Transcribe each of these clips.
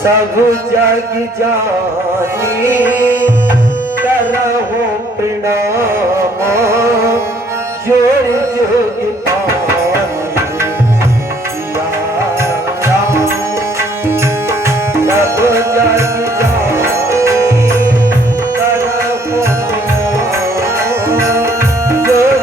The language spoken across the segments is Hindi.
सब जग जानी करहो प्रणाम जोड़ जोग पानी सिया राम सब जग जानी करहो प्रणाम जोड़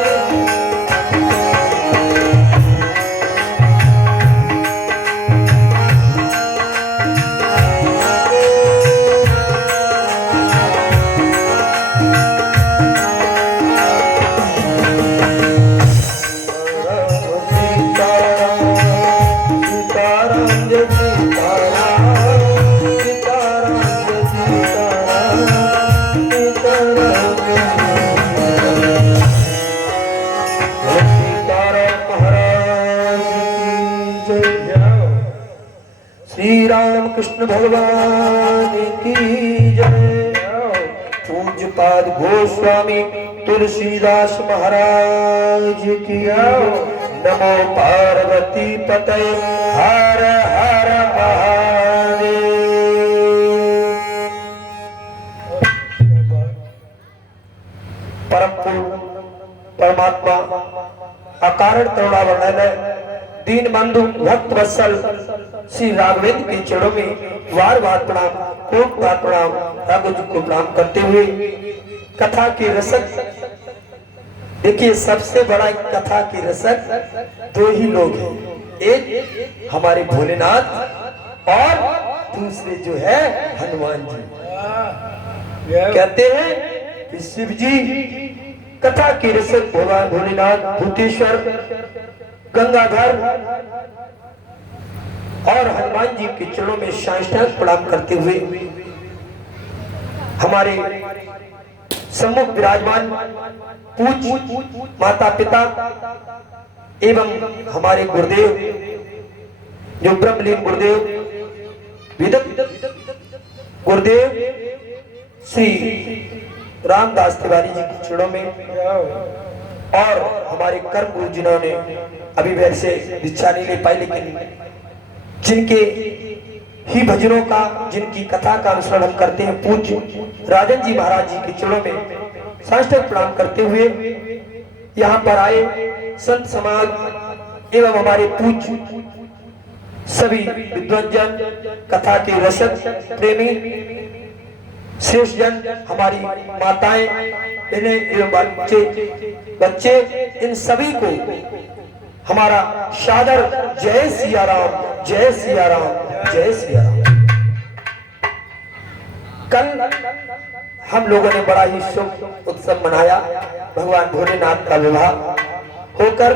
श्री राम कृष्ण भगवान की जय। पूज्यपाद गोस्वामी तुलसीदास महाराज की नमो पार्वती पते हर हर महादेव। परम परमात्मा अकारण करुणा वर्णन दीन बंधु भक्त वत्सल श्री राघवेंद्र के चरणों में बार बार प्रणाम, कोट बार प्रणाम, राघव जी को प्रणाम करते हुए कथा की रसक, देखिए सबसे बड़ा कथा की रसक दो ही लोग हैं, एक हमारे भोलेनाथ और दूसरे जो है हनुमान जी। कहते हैं कि शिव जी कथा की रसक भगवान भोलेनाथ, भूतेश्वर, गंगाधर और हनुमान जी के चरणों में साष्टांग प्रणाम करते हुए हमारे सम्मुख विराजमान पूज्य माता पिता एवं हमारे गुरुदेव जो ब्रह्मलीन गुरुदेव विदग्ध गुरुदेव श्री रामदास तिवारी जी के चरणों में और हमारे कर्म गुरु जिन्होंने अभी वैसे दीक्षा नहीं ले पाई, लेकिन जिनके ही भजनों का, जिनकी कथा का अनुसरण हम करते हैं, पूज्य राजन जी महाराज जी के चरणों में साष्टांग प्रणाम करते हुए यहाँ पर आए संत समाज एवं हमारे पूज्य सभी विद्वजन, कथा के रसक प्रेमी श्रेष्ठ जन, हमारी माताएं, इन्हें एवं बच्चे, इन सभी को हमारा सादर जय सिया राम, जय सिया राम, जय सिया राम। कल हम लोगों ने बड़ा ही शुभ उत्सव मनाया, भगवान भोलेनाथ का विवाह होकर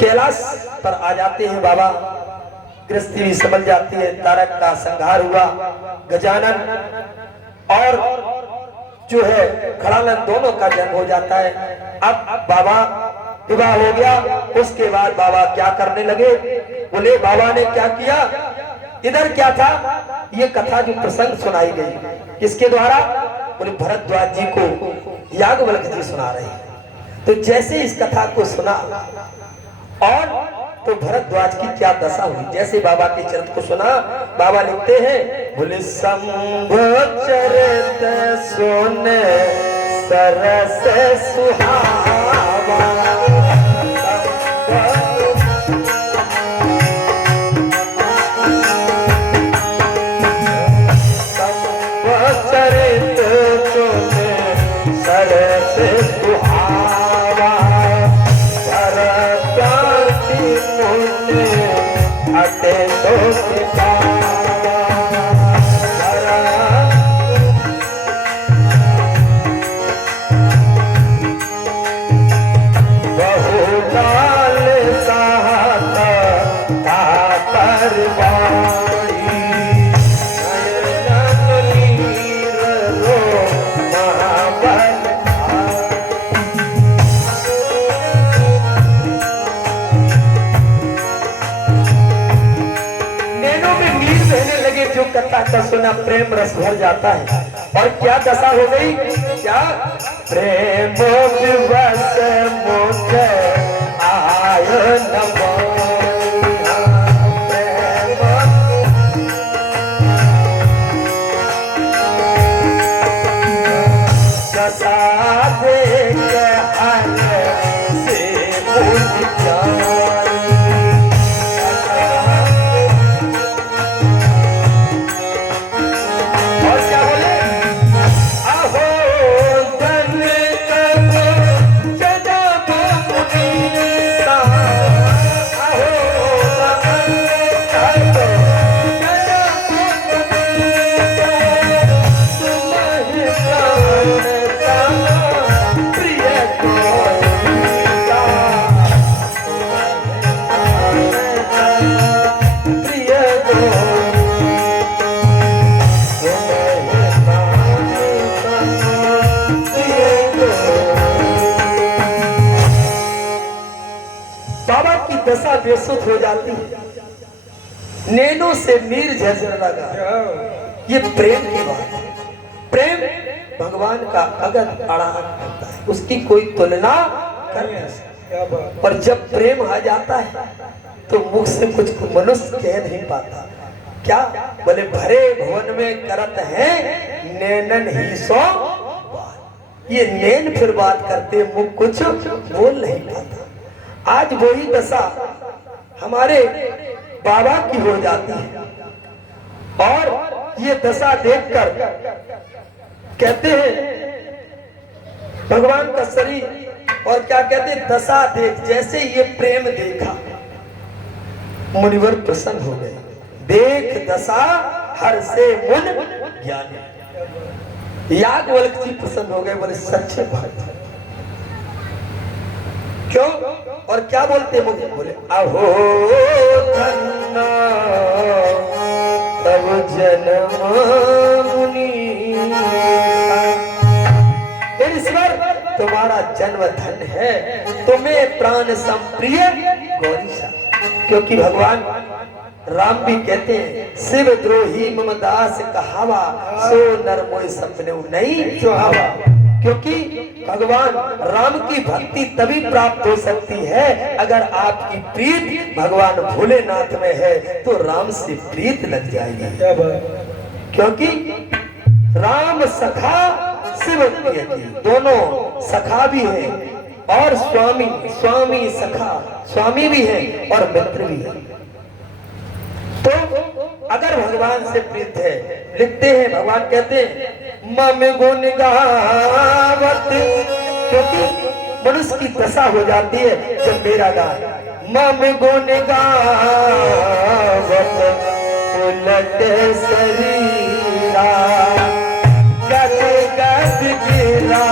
कैलाश पर आ जाते हैं बाबा, गृहस्थी भी समझ जाती है, तारक का संहार हुआ, गजानन और जो है खड़ानंद दोनों का जन्म हो जाता है। अब बाबा विवाह हो गया, उसके बाद बाबा क्या करने लगे, बोले बाबा ने क्या किया, इधर क्या था, ये कथा जो प्रसंग सुनाई गई किसके द्वारा, बोले भरद्वाज जी को याज्ञवल्क्य जी सुना रहे हैं। तो जैसे इस कथा को सुना और तो भरद्वाज की क्या दशा हुई, जैसे बाबा के चरित्र को सुना, बाबा लिखते हैं, बोले शंभो चरित सुने सरस सुहावा, शंभो चरित सुने सरस सुहावा, हटे तो बहु लाल साहता पर बाड़ी, नीर रो महाबल जो कथा का सुना प्रेम रस भर जाता है। और क्या दशा हो गई, क्या प्रेम विवश मुझे आयो नमो, दशा देख से मुझ दशा बेसुध हो जाती है, नैनों से नीर झरझर लगा। ये प्रेम की बात है, प्रेम भगवान का अगर अड़ा करता है, उसकी कोई तुलना कर नहीं सकता। और जब प्रेम आ जाता है तो मुख से कुछ मनुष्य कह नहीं पाता। क्या बोले, भरे भवन में करत है नैनन ही सो बात। ये नैन फिर बात करते, मुख कुछ बोल नहीं पाता। आज वही दशा हमारे बाबा की हो जाती है। और ये दशा देखकर कहते हैं भगवान का शरीर और क्या कहते दशा देख, जैसे ये प्रेम देखा मुनिवर प्रसन्न हो गए। देख दशा हर से मुन ज्ञानी। याज्ञवल्क्य जी प्रसन्न हो गए, बोले सच्चे भक्त। क्यों और क्या बोलते मुझे? बोले अहो धन्ना तब जन्म मुनि, ईश्वर तुम्हारा जन्म धन है, तुम्हें प्राण संप्रिय गौरीशा। क्योंकि भगवान राम भी कहते हैं शिव द्रोही मम दास कहावा, सो नर मोय सपने नहीं सुहावा। क्योंकि भगवान राम की भक्ति तभी प्राप्त हो सकती है अगर आपकी प्रीत भगवान भोलेनाथ में है, तो राम से प्रीत लग जाएगी। क्योंकि राम सखा शिव प्रिय की, दोनों सखा भी है और स्वामी, स्वामी सखा, स्वामी भी है और मित्र भी है। तो अगर भगवान से प्रीत है, लिखते हैं भगवान कहते हैं मम गुण गावत, क्योंकि मनुष्य की दशा हो जाती है जब मेरा गान मम गुण गावत उलट शरीरा, गद गद गिरा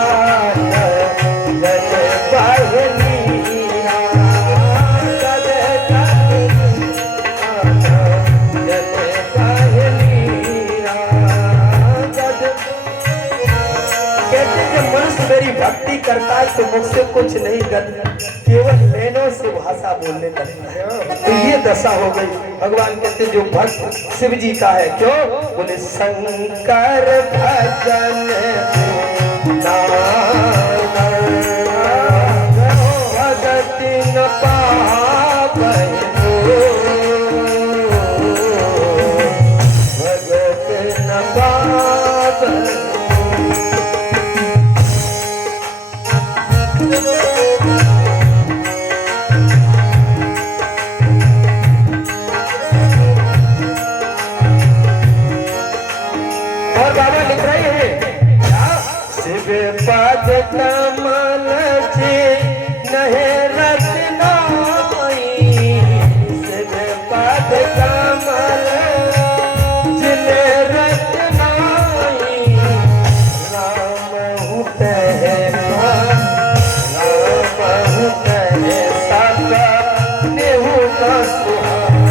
मेरी भक्ति करता है तो मुझसे कुछ नहीं करता, केवल नैनों से भाषा बोलने लगता है। तो ये दशा हो गई। भगवान कहते जो भक्त शिव जी का है, क्यों? बोले शंकर भजन भगति न पावै, भगत न पावै। और बाबा लिख रहे हैं शिव पद कमल जी नहीं रत्नाई, शिव पद कमल जिने रत्नाई, राम होते हैं राम होते हैं सदा नेहु का सुहाई।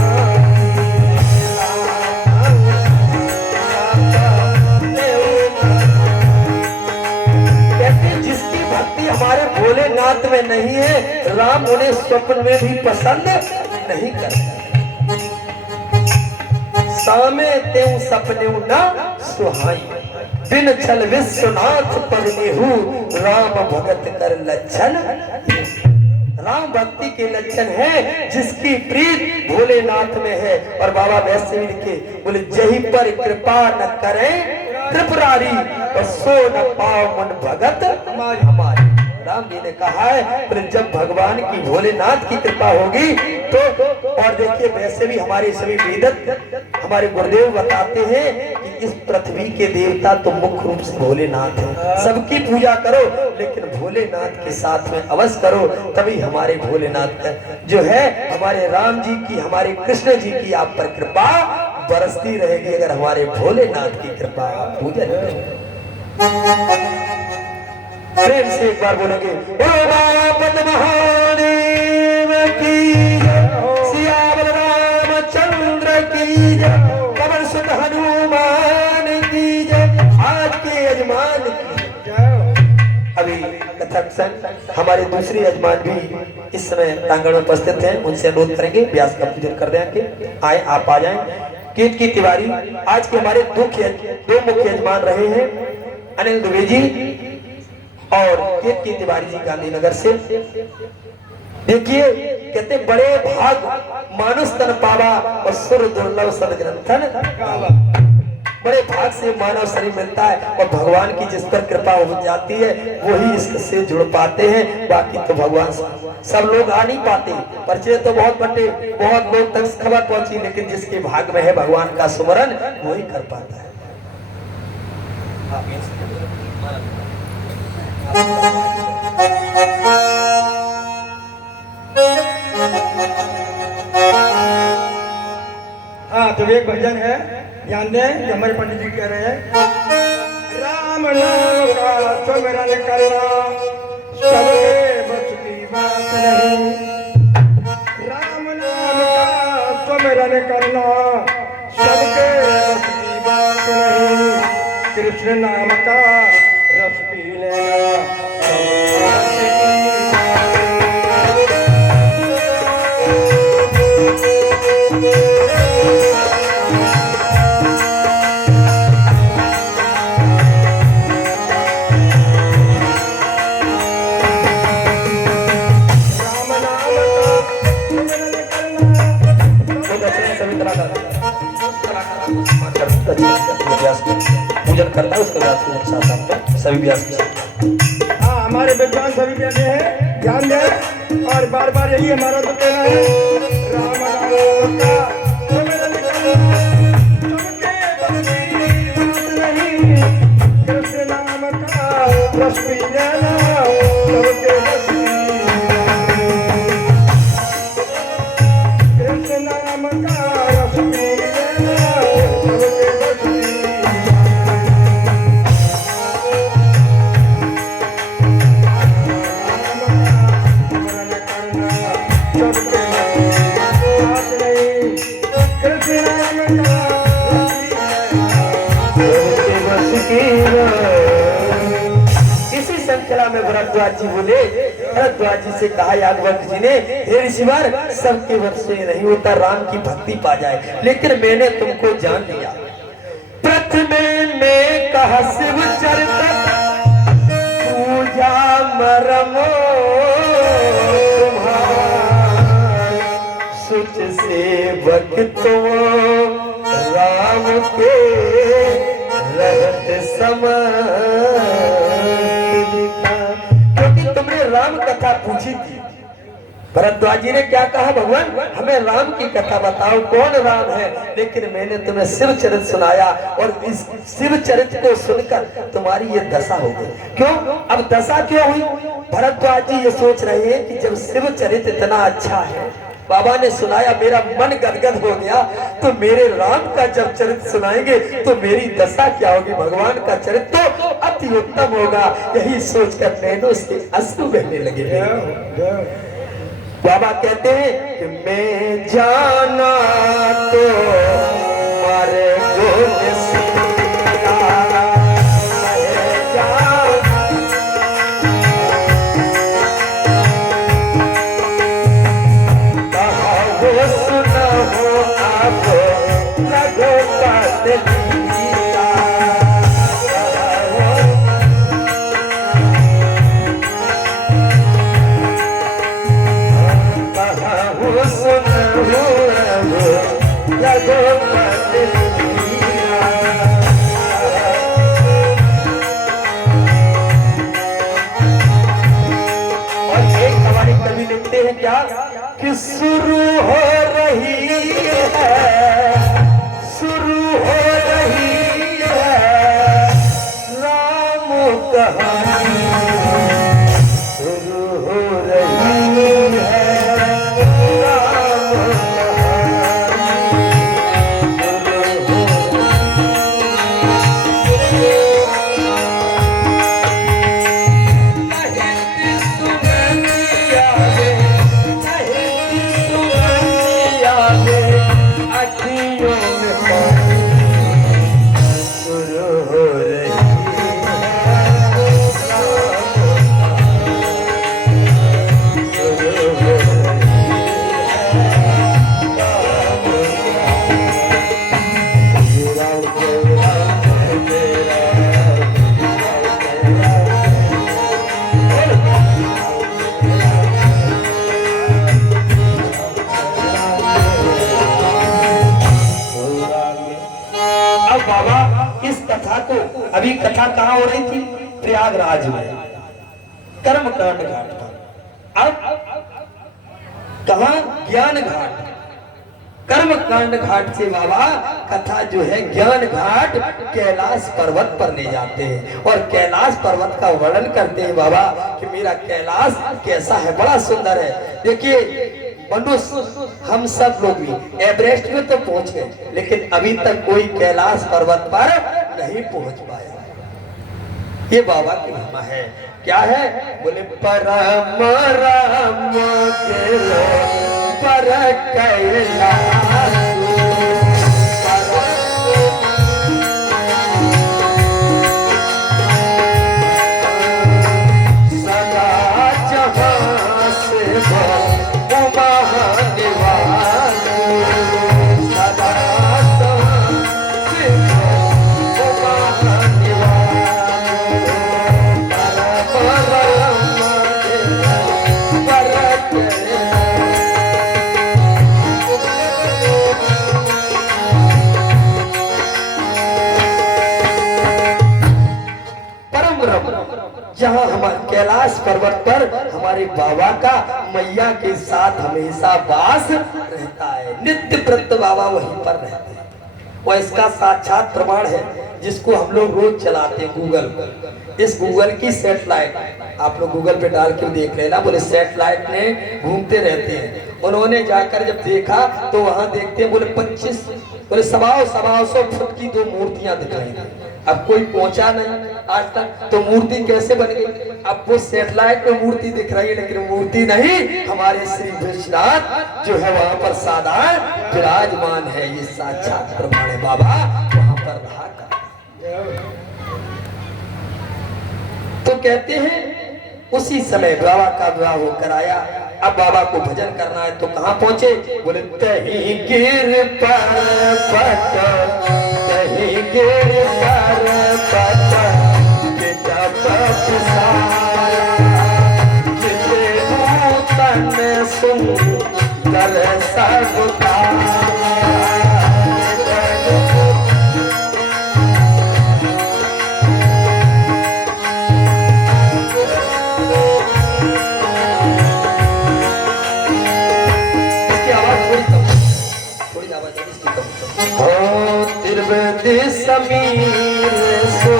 हमारे भोलेनाथ में नहीं है, राम उन्हें स्वप्न में भी पसंद नहीं करता। सामे तेऊ सपने ना सुहाई, बिन छल विश्वनाथ पद नेहु, राम भगत कर लक्षण। राम भक्ति के लक्षण है जिसकी प्रीत भोलेनाथ में है। और बाबा वैसे भी लिखे, बोले जही पर कृपा न करें त्रिपुरारी, और सो न पाव मन भगत हमारी। राम जी ने कहा है जब भगवान की भोलेनाथ की कृपा होगी तो, और देखिए वैसे भी हमारे सभी वेदत हमारे गुरुदेव बताते हैं कि इस पृथ्वी के देवता तो मुख्य रूप से भोलेनाथ हैं। सबकी पूजा करो लेकिन भोलेनाथ के साथ में अवश्य करो, तभी हमारे भोलेनाथ जो है हमारे राम जी की, हमारे कृष्ण जी की आप पर कृपा बरसती रहेगी अगर हमारे भोलेनाथ की कृपा पूजा करेंगे। प्रेम से एक बार बोलेंगे महादेव की जय, सियावर रामचंद्र की जय, पवन सुत हनुमान की जय, आज के यजमान की जय। अभी कथक संग हमारे दूसरे यजमान भी इस समय प्रांगण में उपस्थित हैं, उनसे अनुरोध करेंगे व्यास का पूजन कर देंगे। आए आप आ जाएं। कीर्त की तिवारी आज के हमारे दो मुख्य यजमान रहे हैं, अनिल दुबे जी और कीर्त की तिवारी जी गांधीनगर से। देखिए कहते बड़े भाग मानुष तन पावा और सुर दुर्लभ सदग्रंथन, बड़े भाग से मानव शरीर मिलता है और भगवान की जिस पर कृपा हो जाती है वही इससे जुड़ पाते हैं। बाकी तो भगवान सब लोग आ नहीं पाते, परिचय तो बहुत बटे, बहुत लोग तक खबर पहुंची, लेकिन जिसके भाग में है भगवान का सुमरन वही कर पाता है। हाँ, तो एक भजन है, ध्यान दें, जो हमारे पंडित जी कह रहे हैं। राम नाम का सुमिरन करना सबके बस की बात नहीं। राम नाम का सुमिरन करना सबके बस की बात नहीं। कृष्ण नाम का रस पी लेना सबके बस की बात पूजन करता है उसके बाद सभी व्यास हाँ, हमारे विद्वान सभी कहते हैं, ध्यान दें, और बार बार यही हमारा तो कहना है। राम नाम का सुमिरन करना सबके बस की बात नहीं। कृष्ण नाम का रस पी लेना सबके बस की बात नहीं। कृष्ण नाम का रस पी लेना सबके बस की इसी श्रृंखला में भरद्वाज जी बोले, भरद्वाज जी से कहा यादवंत जी ने, हे ऋषिवर, सबके वश से नहीं होता राम की भक्ति पा जाए, लेकिन मैंने तुमको जान लिया। प्रथमे में कहा शिव चरित पूजा मरमो सुच सेवक तुम राम के रहत समय, क्योंकि तुमने राम कथा पूछी थी। भरद्वाज जी ने क्या कहा, भगवान हमें राम की कथा बताओ, कौन राम है, लेकिन मैंने तुम्हें शिव चरित सुनाया और इस शिव चरित को सुनकर तुम्हारी ये दशा हो गई। क्यों? अब दशा क्यों हुई? भरद्वाज जी ये सोच रहे हैं कि जब शिव चरित इतना अच्छा है, बाबा ने सुनाया, मेरा मन गदगद हो गया, तो मेरे राम का जब चरित्र सुनाएंगे तो मेरी दशा क्या होगी, भगवान का चरित्र तो अति उत्तम होगा। यही सोचकर नैनों से अश्रु बहने लगे। बाबा कहते हैं कि मैं जाना तो मारे गोद सीता, मैं जाना कहा वो सुना हो आप लगो बात लीला, क्या कि शुरू हो रही है, शुरू हो रही है राम कहानी, शुरू हो रही है राम अभी कथा कहाँ हो रही थी? प्रयागराज में कर्मकांड घाट पर। अब कहाँ? ज्ञान घाट। कर्म कांड घाट से बाबा कथा जो है ज्ञान घाट कैलाश पर्वत पर ले जाते हैं और कैलाश पर्वत का वर्णन करते हैं बाबा कि मेरा कैलाश कैसा है, बड़ा सुंदर है। देखिए मनुष्य हम सब लोग भी एवरेस्ट में तो पहुंच गए, लेकिन अभी तक कोई कैलाश पर्वत पर नहीं पहुंच पाया। ये बाबा की महिमा है। क्या है? बोले परम राम पर कैलाश जहाँ हमारे कैलाश पर्वत पर हमारे बाबा का मैया के साथ हमेशा वास रहता है। नित्य प्रत बाबा वहीं पर रहते हैं और इसका साक्षात प्रमाण है जिसको हम लोग रोज चलाते हैं, गूगल। इस गूगल की सैटेलाइट आप लोग गूगल पे डाल के देख लेना। बोले सैटेलाइट में घूमते रहते हैं। उन्होंने जाकर जब देखा तो वहां देखते हैं बोले 25 बोले 100 फुट की 2 मूर्तियां दिख रही थी। अब कोई पहुंचा नहीं आज तक, तो मूर्ति कैसे बन गई? अब वो सैटेलाइट में मूर्ति दिख रही है, लेकिन मूर्ति नहीं, हमारे श्री विश्वनाथ जो है वहां पर साधारण विराजमान है। ये साक्षात प्रमाण है बाबा वहां पर रहा करता। तो कहते हैं उसी समय बाबा का विवाह होकर आया। अब बाबा को भजन करना है तो कहाँ पहुंचे? बोले तही गिर पर पट, तही गिर पर पट, पिता पट सारा, जिते नूतन सुंदर सब तारा। समीर सो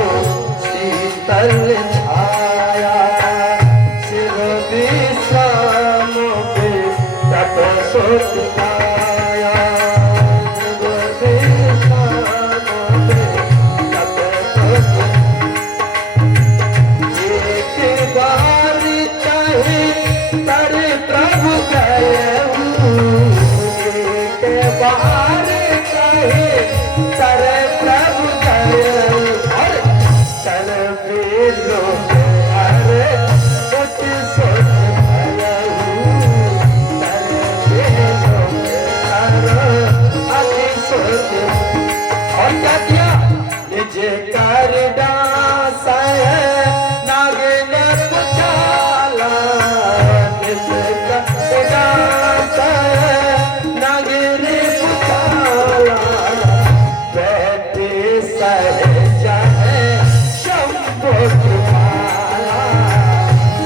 शीतल छाया, सिर विश्राम पे तप सोताया, सिर विश्राम पे तप सोताया। एक बार चाहे तेरे प्रभु गए हूँ, एक बार चाहे तेरे प्रभु गए और कर बेलो अरे कुछ सोच भया हूँ, कर बेलो अरे अति सोच। और क्या किया? निज कर डांस नागिन पुछाला, निज कर डांस नागिन पुछाला, बैठे सहजा है शंभो कृपाला,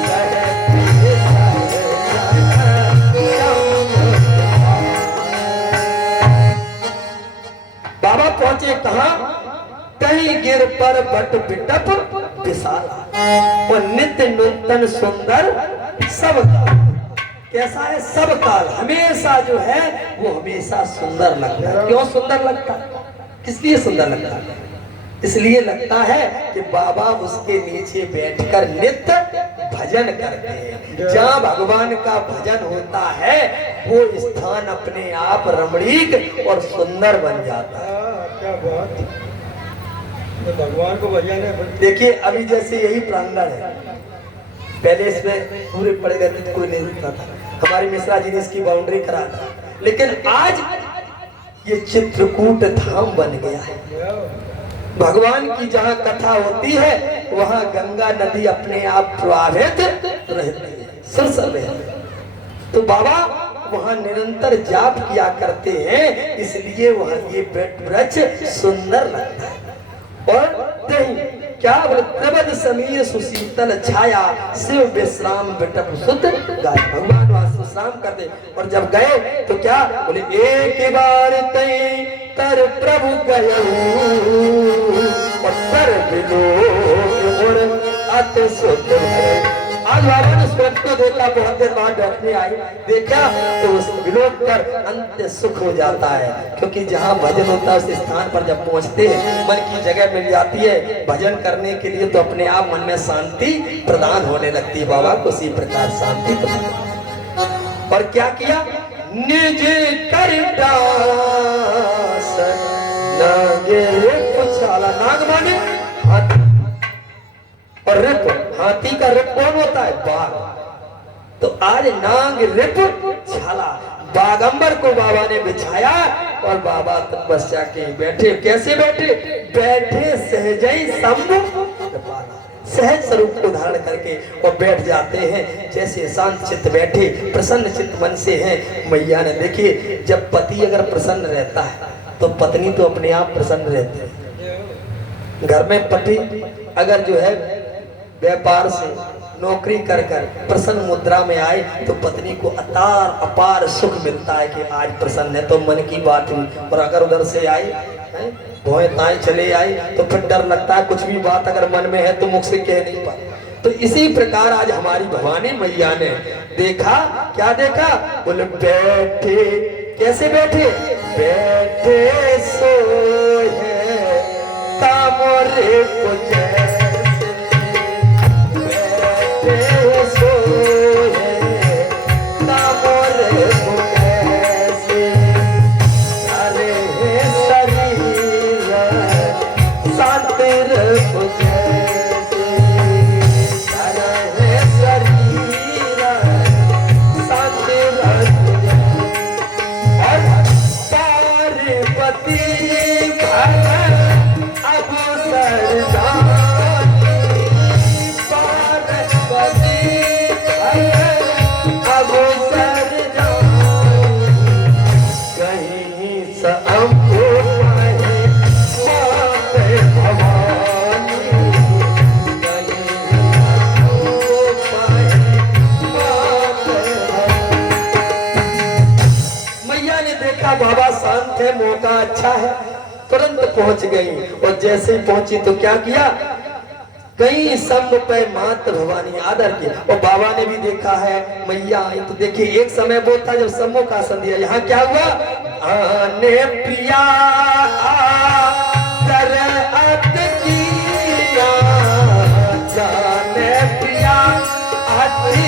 बैठे सहजा है शंभो कृपाला। बाबा पहुंचे कहाँ? कहीं गिर पर बट बिटप विशाला, वो नित्य नूतन सुंदर सब काल। कैसा है? सब काल हमेशा जो है वो हमेशा सुंदर लगता है। क्यों सुंदर लगता है? किस लिए सुंदर लगता है? इसलिए लगता है कि बाबा उसके नीचे बैठकर नित्य भजन करते हैं। जहाँ भगवान का भजन होता है वो स्थान अपने आप रमणीक और सुंदर बन जाता है। क्या बात, तो भगवान को भजन है। देखिए अभी जैसे यही प्रांगण है, पहले इसमें पूरे पड़े रहते थे, कोई नहीं रुकता था। हमारे मिश्रा जी ने इसकी बाउंड्री करा था, लेकिन आज ये चित्रकूट धाम बन गया है। भगवान की जहाँ कथा होती है वहाँ गंगा नदी अपने आप प्रवाहित रहती है, सरसर रहती है। तो बाबा वहाँ निरंतर जाप किया करते हैं, इसलिए वहाँ ये वृक्ष सुंदर लगता है। और क्या बोले, त्रिवद समीर सुशीतल छाया शिव विश्राम बिटप सुत गाय। भगवान वहां विश्राम करते और जब गए तो क्या बोले, एक बार तई तर प्रभु गयो और तर बिलो और अति सुत है। आज बाबा ने स्वयं को देखा, बहुत देर बाद बैठने आई, देखा तो उस विलोक कर अंत सुख हो जाता है। क्योंकि जहाँ भजन होता है उस स्थान पर जब पहुँचते हैं मन की जगह मिल जाती है भजन करने के लिए, तो अपने आप मन में शांति प्रदान होने लगती है। बाबा को इसी प्रकार शांति प्रदान। और क्या किया, निज कर दास नागे पुछाला। नाग माने हाथी, और रिप, हाथी का रिप कौन होता है, बाघ। तो आज नाग रिप छाला, बागंबर को बाबा ने बिछाया और बाबा तपस्या के बैठे। कैसे बैठे, बैठे सहजई शंभु सहज स्वरूप को धारण करके और बैठ जाते हैं। जैसे शांत चित्त बैठे, प्रसन्न चित्त मन से हैं। मैया ने देखिए, जब पति अगर प्रसन्न रहता है तो पत्नी तो अपने आप प्रसन्न रहती है। घर में पति अगर जो है व्यापार से नौकरी कर कर प्रसन्न मुद्रा में आए तो पत्नी को अपार सुख मिलता है कि आज प्रसन्न है, तो मन की बात हुई। और अगर उधर से आई भोए ताए चले आई तो फिर डर लगता है, कुछ भी बात अगर मन में है तो मुख से कह नहीं पाए। तो इसी प्रकार आज हमारी भवानी मैया ने देखा, क्या देखा, बोले बैठे, कैसे बैठे, बैठे सोए तामोरे को जैसे बाबा शांत है, मौका अच्छा है, तुरंत पहुंच गई। और जैसे ही पहुंची तो क्या किया, कई सब पे मात्र भवानी आदर किया। और बाबा ने भी देखा है मैया आई तो देखिए, एक समय वो था जब सम्मुख आसन दिया। यहाँ क्या हुआ, आने प्रिया आदर अति किया, जाने प्रिया अति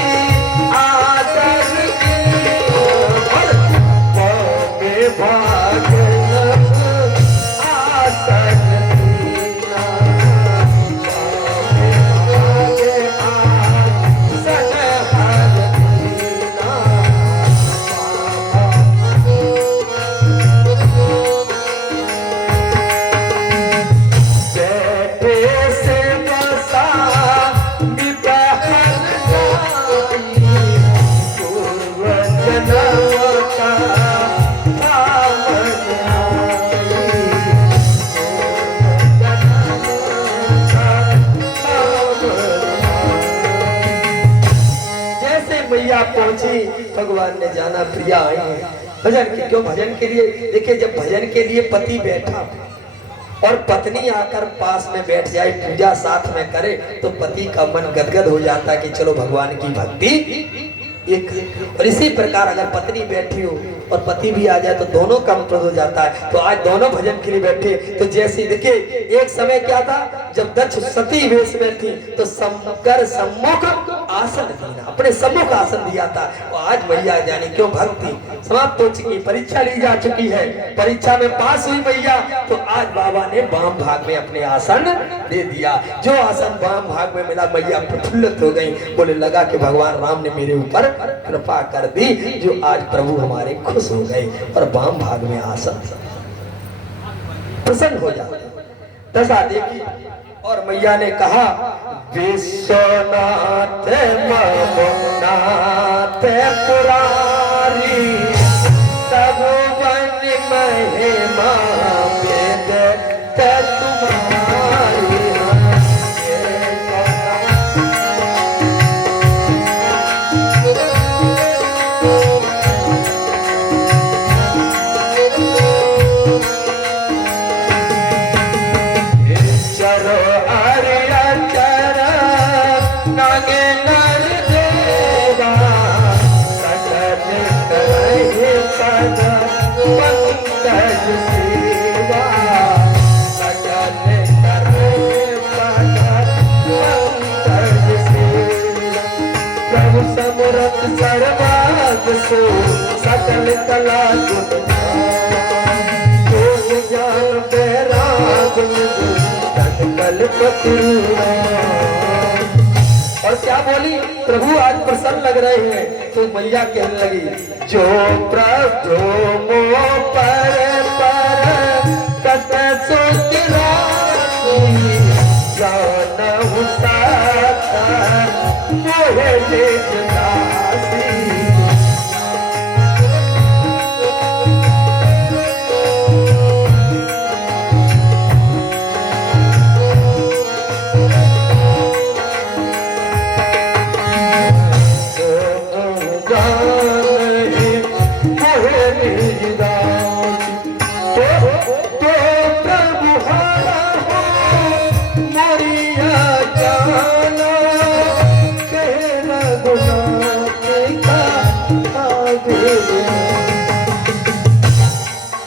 आदर पहुंची, भगवान ने जाना प्रिया आई है भजन के। क्यों भजन के लिए, देखिए जब भजन के लिए पति बैठा और पत्नी आकर पास में बैठ जाए, पूजा साथ में करे, तो पति का मन गदगद हो जाता है कि चलो भगवान की भक्ति एक। और इसी प्रकार अगर पत्नी बैठी हो और पति भी आ जाए तो दोनों का मतलब हो जाता है। तो आज दोनों भजन के लिए बैठे। तो जैसे देखिए, एक समय क्या था, जब दक्ष सती वेश में थी तो शंकर सम्मुख आसन दिया, अपने सम्मुख आसन दिया था। और आज मैया जाने क्यों भक्ति समाप्त हो चुकी, परीक्षा ली जा चुकी है, परीक्षा में पास हुई मैया, तो आज बाबा ने वाम भाग में अपने आसन दे दिया। जो आसन वाम भाग में मिला, मैया प्रफुल्लित हो गई, बोले लगा कि भगवान राम ने मेरे ऊपर कृपा कर दी, जो आज प्रभु हमारे खुश हो गए और वाम भाग में आसन प्रसन्न हो जाते। दशा देखी और मैया ने कहा, विश्वनाथ ममनाथ पुरारी सब वन महिमा वेद तुम्हारी। मात सर्वाग सो सकल कला गुण योग ज्ञान बैराग कल्पतु। और क्या बोली, प्रभु आज प्रसन्न लग रहे हैं। तो मैया कहने लगी, जो प्रभु मो पर कत जानहु साकार मोहे निज दासी।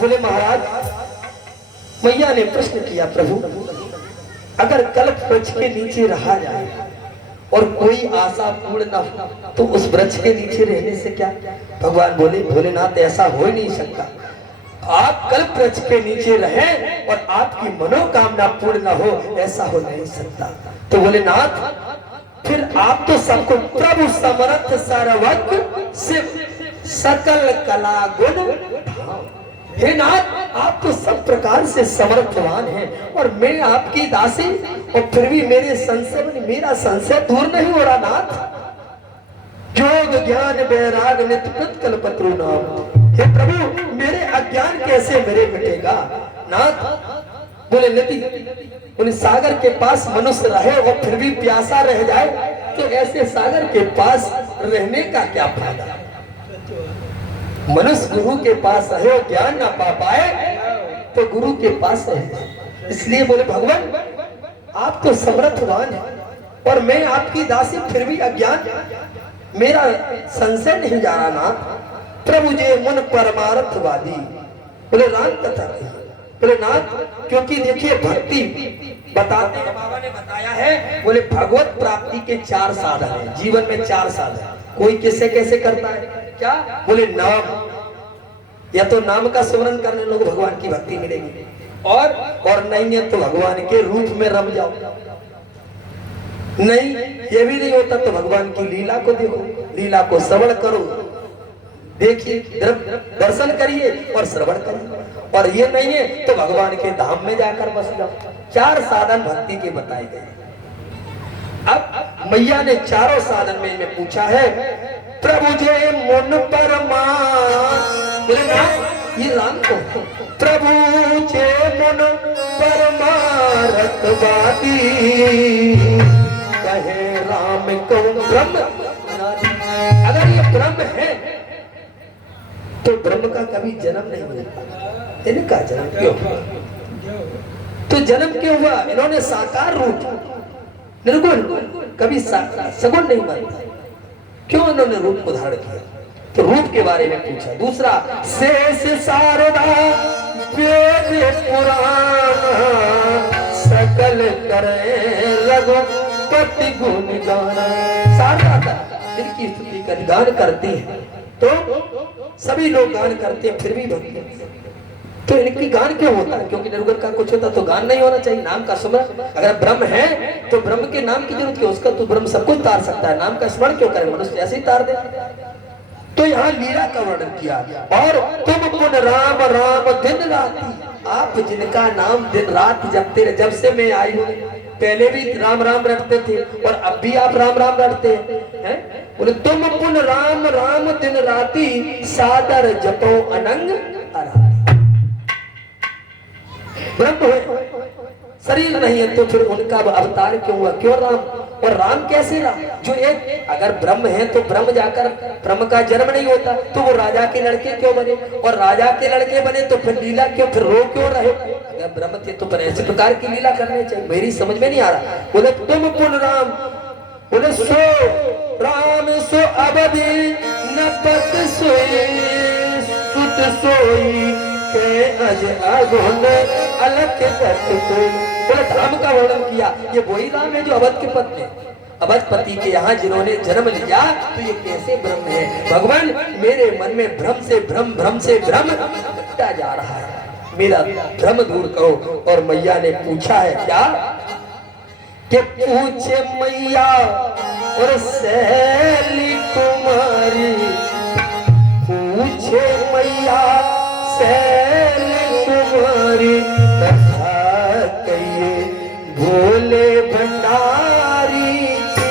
बोले महाराज, मैया ने प्रश्न किया, प्रभु अगर कल्प वृक्ष के नीचे रहा जाए और कोई आशा पूर्ण न हो तो उस वृक्ष के नीचे रहने से क्या? भगवान बोले, भोलेनाथ ऐसा हो ही नहीं सकता। आप कल्प वृक्ष के नीचे रहें और आपकी मनोकामना पूर्ण न हो, ऐसा हो नहीं सकता। तो भोलेनाथ फिर आप तो सबको प्रभु समर्थ सर्वज्ञ शिव सकल कला गुण धाम। हे नाथ, आप तो सब प्रकार से समर्थवान हैं और मैं आपकी दासी, और फिर भी मेरा संशय दूर नहीं हो रहा नाथ। योग ज्ञान बैराग नित्य कल्पत्रु नाम। हे प्रभु, मेरे अज्ञान कैसे मेरे मिटेगा नाथ? बोले नदी, बोले सागर के पास मनुष्य रहे और फिर भी प्यासा रह जाए तो ऐसे सागर के पास रहने का क्या फायदा? मनुष्य गुरु के पास रहे और ज्ञान ना पा पाए तो गुरु के पास रहे। इसलिए बोले भगवान, आप तो समर्थवान हैं और मैं आपकी दासी, फिर भी अज्ञान मेरा संशय नहीं जा रहा नाथ। प्रभु जे मुन परमार्थवादी। बोले राम कथा कही। बोले नाथ, क्योंकि देखिए भक्ति बताते हैं, बाबा ने बताया है, बोले भगवत प्राप्ति के 4 साधन है। जीवन में 4 साधन। कोई किसे कैसे करता है? क्या बोले? नाम, या तो नाम का स्मरण करने लोग भगवान की भक्ति मिलेगी, और नहीं है तो भगवान के रूप में रम जाओ। नहीं, ये भी नहीं होता तो भगवान की लीला को देखो, लीला को श्रवण करो, देखिए, दर्शन करिए और श्रवण करिए। और ये नहीं है तो भगवान के धाम में जाकर बस जाओ। 4 साधन भक्ति के बताए गए। अब मैया ने चारों साधन में इनमें पूछा है, प्रभु जे मुन परमान। ये राम को प्रभु जे मुन परमारथवादी कहे राम को ब्रह्म। अगर ये ब्रह्म है तो ब्रह्म का कभी जन्म नहीं हुआ। इनका जन्म क्यों हुआ? तो जन्म क्यों हुआ? इन्होंने साकार रूप, निर्गुण, कभी सगुण नहीं बनता। क्यों इन्होंने रूप को धारण किया? तो रूप के बारे में पूछा। दूसरा, शेष शारदा वेद पुराण सकल करे रघुपति गुण गाना। शारदा जिनकी स्तुति कर गान करती है, तो सभी लोग गान करते हैं, फिर भी भक्ति। तो इनकी गान क्यों होता है? क्योंकि निर्गुण का कुछ होता तो गान नहीं होना चाहिए। नाम का स्मरण, अगर ब्रह्म है तो ब्रह्म के नाम की जरूरत क्यों? उसका तो ब्रह्म सब कुछ तार सकता है, नाम का स्मरण क्यों करे? मनुष्य ऐसे ही तार दे। तो यहाँ लीला का वर्णन किया। और तुम पुन राम राम दिन रात। आप जिनका नाम दिन रात जपते रहे, जब से मैं आई हूँ, पहले भी राम राम रटते थे और अब भी आप राम राम रटते हैं। बोले तुम पुन राम राम दिन राती सादर जपो अनंग आराती। ब्रह्म है, शरीर नहीं है, तो फिर उनका अवतार क्यों हुआ? क्यों राम? और राम कैसे रहा? जो एक, अगर ब्रह्म है तो ब्रह्म जाकर ब्रह्म का जन्म नहीं होता तो वो राजा के लड़के क्यों बने? और राजा के लड़के बने तो फिर लीला क्यों, फिर रो क्यों रहे? अगर ब्रह्म थे तो फिर ऐसे प्रकार की लीला करनी चाहिए। मेरी समझ में नहीं आ रहा। बोले तुम पुन राम, बोले सो राम सो अवधि न पत सोई सुत सोई के अज अगुण अलग तक कोई। बोले धाम का वर्णन किया। ये वही राम है जो अवध के पद में, अवधपति के यहाँ जिन्होंने जन्म लिया तो ये कैसे ब्रह्म है। भगवान मेरे मन में भ्रम से भ्रम घटता जा रहा है, मेरा भ्रम दूर करो। और मैया ने पूछा है क्या कि पूछे मैया और सहेली कुमारी, पूछे मैया सहेली कुमारी, कथा कहिए भोले भंडारी की।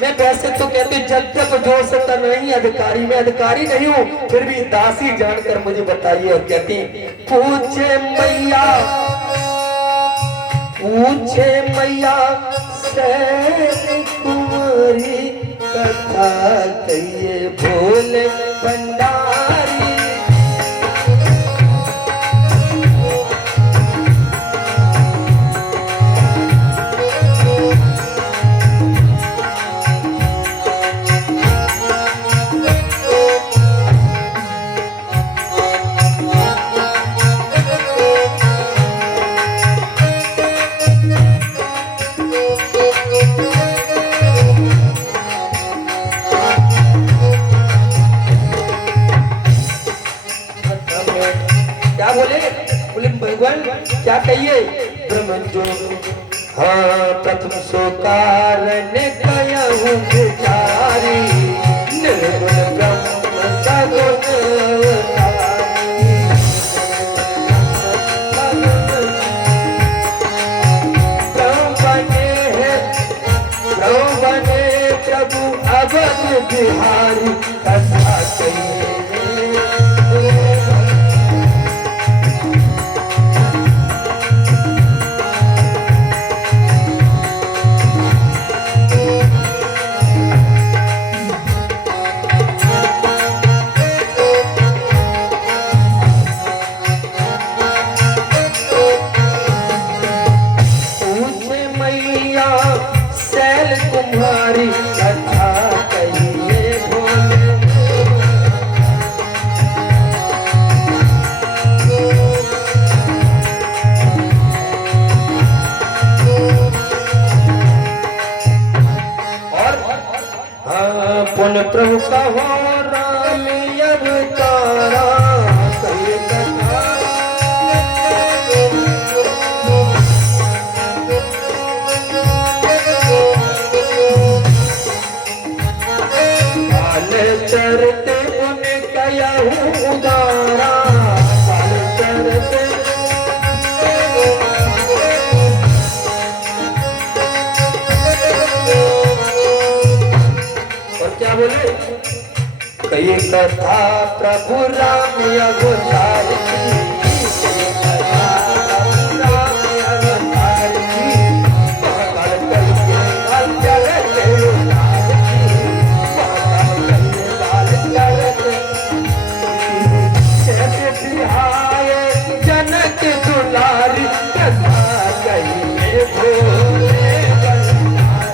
मैं वैसे तो कहती जब तक जो सत्ता नहीं अधिकारी, मैं अधिकारी नहीं हूँ, फिर भी दासी जानकर मुझे बताइए। और कहती पूछे मैया सैन कुमारी, कथा कहिए भोले भंडारी। क्या बोले भगवान क्या कहिए ब्रह्म जो हाँ प्रथम सो कारण कहूँ विचारी, निर्गुण ब्रह्म सगुण बने प्रभु अवध बिहारी, कथा कहिए तुम्हारी, कथा कहिए भोले। और हाँ पुण्य प्रभु का हो राम अवतारा, कहिए कथा चरते उन कहूँ उदारा, चरते और क्या बोले कही कथा प्रभु राम अवतार की, जनक दुलारी, कथा कहिए भोले भंडारी।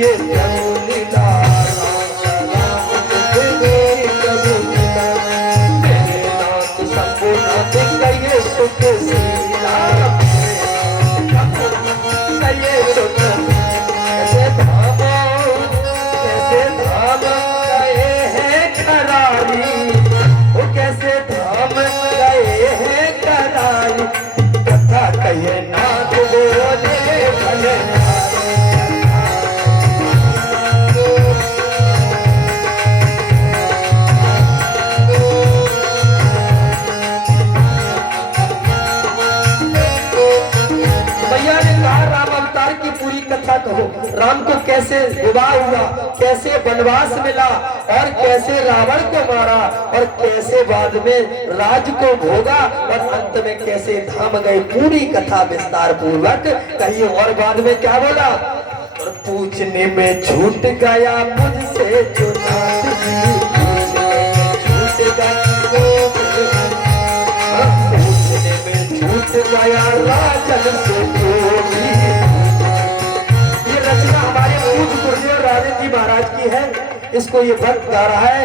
ये प्रभु लीला राम राम सुखदेव प्रभु लीला मेरे नाथ संपूर्ण कहिए सुख शीला कहिए सुख कैसे धाम गए हैं करारी वो कैसे धाम गए हैं करारी कथा कहिए नाथ बोले भले कथा कहो राम को कैसे विवाह हुआ, कैसे वनवास मिला और कैसे रावण को मारा और कैसे बाद में राज को भोगा और अंत में कैसे धाम गए। पूरी कथा विस्तार पूर्वक कही और बाद में क्या बोला और पूछने में छूट गया मुझसे जो नाथ जी छूट गया राजन से रचना हमारे पूज्य गुरुदेव राजन जी महाराज की है। इसको ये भक्त गा रहा है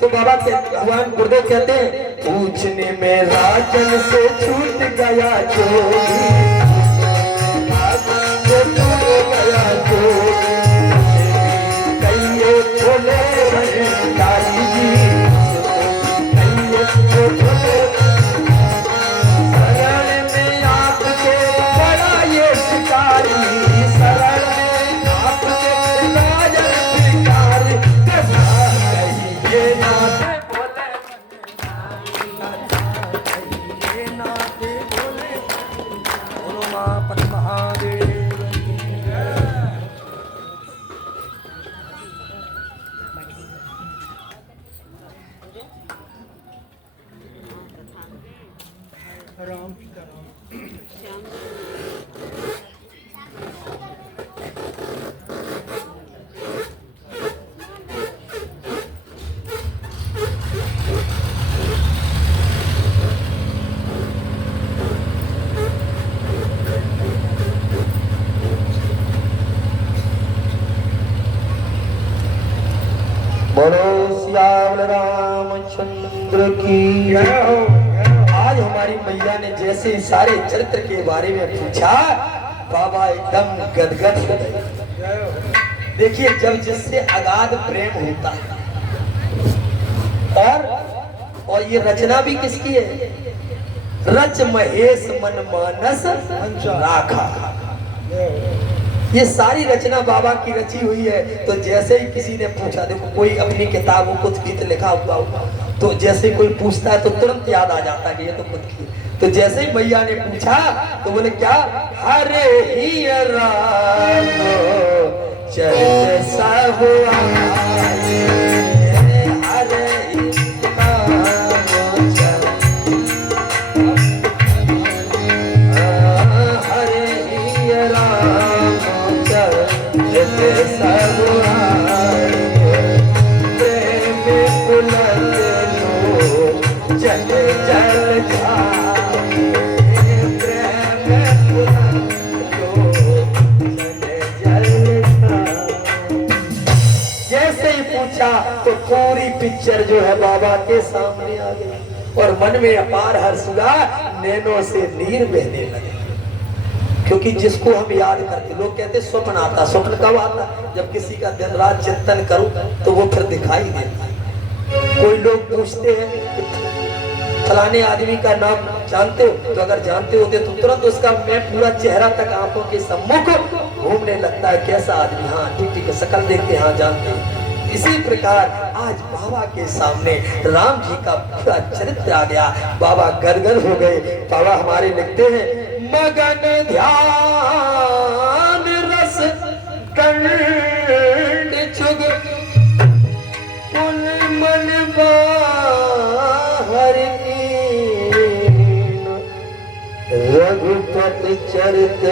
तो बाबा भगवान गुरुदेव कहते हैं पूछने में राजन से छूट गया जो गया जो कहिए बोले भंडारी जी कहिए बोले शरण में आपके बड़ा ये शिकारी राम सीताराम बोलो श्याम रामचंद्र की जय हो। आज हमारी मैया ने जैसे सारे चरित्र के बारे में पूछा बाबा एकदम गदगद हो गए। देखिए जब जिससे अगाध प्रेम होता है और ये रचना भी किसकी है रच महेश मन मानस राखा। ये सारी रचना बाबा की रची हुई है। तो जैसे ही किसी ने पूछा देखो कोई अपनी किताबों कुछ गीत लिखा हुआ तो जैसे कोई पूछता है तो तुरंत याद आ जाता है कि ये तो खुद की। तो जैसे ही मैया ने पूछा तो बोले क्या हरे ही राम चरित सब आए, हरे सब आए, प्रेम पुलक लो जल जल छाए, प्रेम पुलक लो जल जल छाए। जैसे ही पूछा तो पूरी पिक्चर जो है बाबा के सामने आ गई और मन में अपार हर्ष हुआ, नैनों से नीर बहने लगे। क्योंकि जिसको हम याद करते लोग कहते स्वप्न आता, स्वप्न कब आता जब किसी का दिन रात चिंतन करूं तो वो फिर दिखाई देता है। कोई लोग पूछते हैं फलाने आदमी का नाम जानते हो तो अगर जानते होते तो तुरंत उसका मैं पूरा चेहरा तक आंखों के सम्मुख घूमने लगता है कैसा आदमी, हाँ ठीक ठीक शक्ल देखते हाँ जानते हैं। इसी प्रकार आज बाबा के सामने राम जी का पूरा चरित्र आ गया, बाबा गदगद हो गए। बाबा हमारे लिखते हैं मगन ध्यान रस कंड चुग उन मन बाहर कीन, रघुपति चरित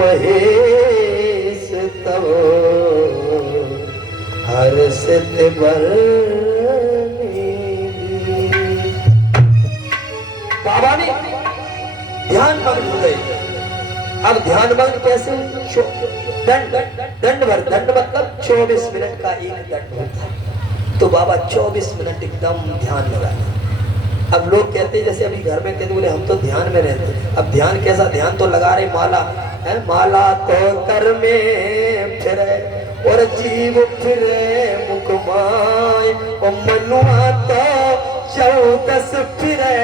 महेश तव हर्षित बरनी। बाबा ने ध्यान मग्न हो गए। अब ध्यान मग्न कैसे दंड, दंड भर, दंड मतलब 24 मिनट का एक दंड होता है। तो बाबा 24 मिनट एकदम ध्यान लगाया। अब लोग कहते हैं जैसे अभी घर में कहते बोले हम तो ध्यान में रहते। अब ध्यान कैसा, ध्यान तो लगा रहे माला है, माला तो कर में फिरे और जीव फिरे मुकमाय और मनुआ तो 14 फिरे,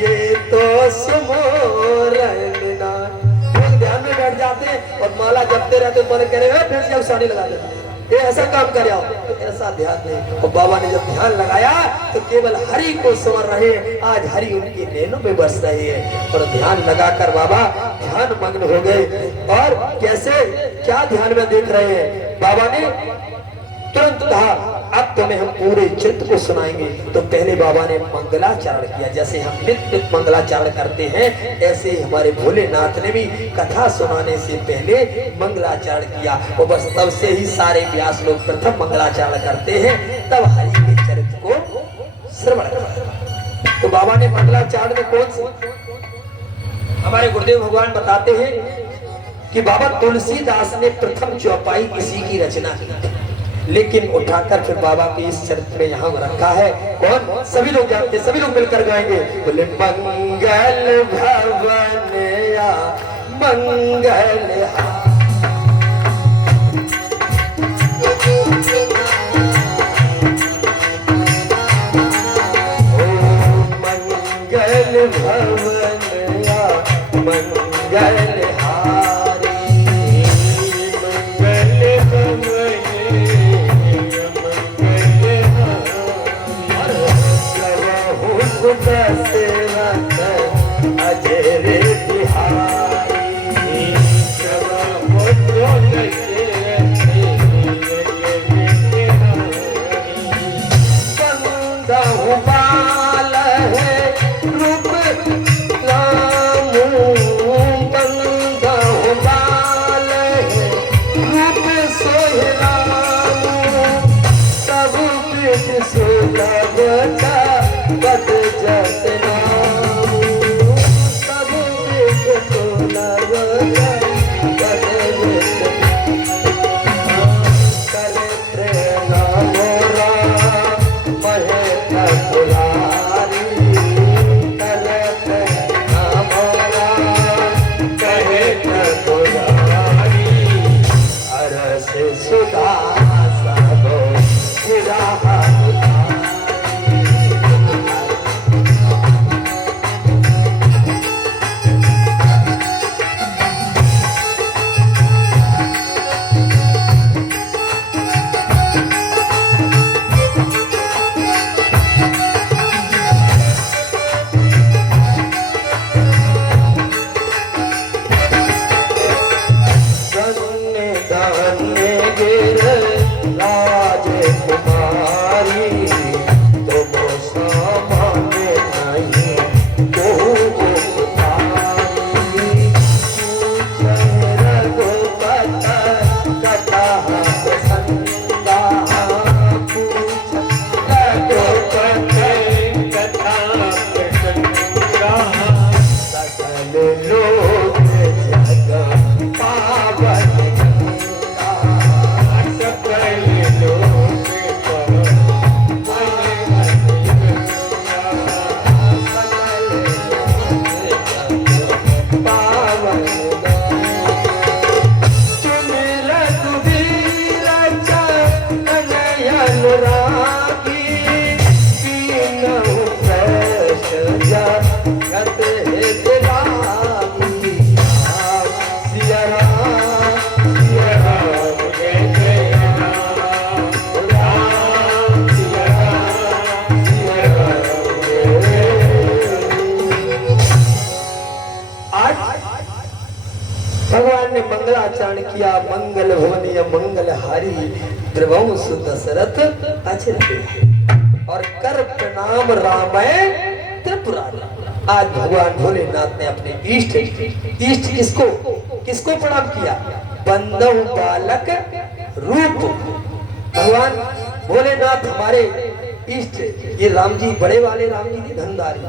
ये तो सुमोरन ना। लोग ध्यान में बैठ जाते हैं और माला जपते रहते, मन कह रहे फिर से साड़ी लगा देते, ये ऐसा काम कर आओ, तो ऐसा ध्यान नहीं। और बाबा ने जब ध्यान लगाया तो केवल हरि को स्मर रहे, आज हरि उनके नैनों में बस रहे हैं। और ध्यान लगाकर बाबा ध्यान मग्न हो गए। और कैसे क्या ध्यान में देख रहे हैं, बाबा ने तुरंत कहा अब तुम्हें हम पूरे चित्र को सुनाएंगे। तो पहले बाबा ने मंगलाचरण किया, जैसे हम नित्य नित्य मंगलाचरण करते हैं ऐसे ही हमारे भोलेनाथ ने भी कथा सुनाने से पहले मंगलाचरण किया। और बस तब से ही सारे व्यास लोग प्रथम मंगलाचरण करते हैं, तब हरि के चरित्र को श्रवण करते हैं। तो बाबा ने मंगलाचरण में कौन सी, हमारे गुरुदेव भगवान बताते हैं कि बाबा तुलसीदास ने प्रथम चौपाई इसी की रचना की, लेकिन उठाकर फिर बाबा के इस चरित्र में यहाँ रखा है। कौन, सभी लोग जानते, सभी लोग मिलकर गाएंगे, बोले मंगल भवन या मंगल मंगल भवन या मंगल अजरे बिहारी बंदा बाल है रूप रामू, बंदा बाल है रूप सोहरामू, सब कुछ सुलभता बद जस नामू, सब कुछ सुलभता बद करे प्रेरणा मोरा महेश दुलारी, करे प्रेरणा मोरा महेश दुलारी, अरस सुधा सब विराहा भगवान ने मंगलाचरण किया। मंगल भवनीय मंगल हारी द्रवंश दशरथ अचरते और कर प्रणाम रामय त्रिपुरारी। आज भगवान भोलेनाथ ने अपने इष्ट किसको प्रणाम किया? बंदव बालक रूप। भगवान भोलेनाथ हमारे इष्ट, ये राम जी बड़े वाले राम जी की धनधारी,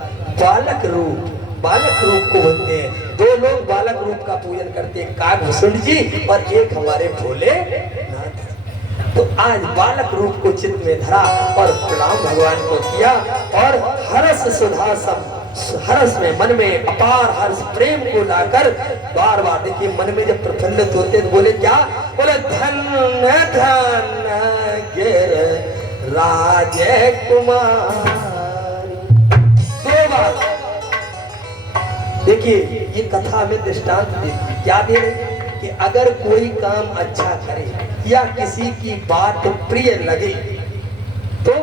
बालक रूप बालक रूप को बोलते हैं। दो लोग बालक रूप का पूजन करते हैं, कागभूषण जी और एक हमारे भोलेनाथ। तो आज बालक रूप को चित्त में धरा और प्रणाम भगवान को किया और हर्ष सुधा सब हर्ष में, मन में अपार हर्ष प्रेम को लाकर बार बार देखिए मन में जब प्रफुल्लित होते तो बोले क्या, बोले धन धन गिर राजे कुमार। दो बार देखिए ये कथा में दृष्टांत देती क्या दे रहे कि अगर कोई काम अच्छा करे या किसी की बात प्रिय लगे तो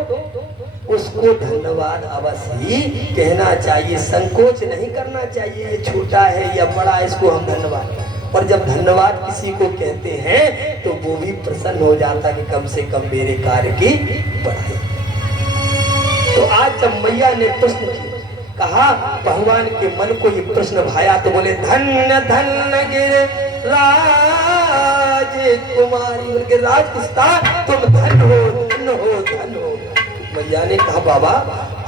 उसको धन्यवाद अवश्य ही कहना चाहिए, संकोच नहीं करना चाहिए। ये छोटा है या बड़ा, इसको हम धन्यवाद। और जब धन्यवाद किसी को कहते हैं तो वो भी प्रसन्न हो जाता कि कम से कम मेरे कार्य की बढ़ाई। तो आज जब मैया ने प्रश्न किया, कहा भगवान के मन को ये प्रश्न भाया तो बोले धन्य धन्य गिर राज कुमारी। उनके राज किसका, तुम धन हो धन हो धन हो। मैया ने कहा बाबा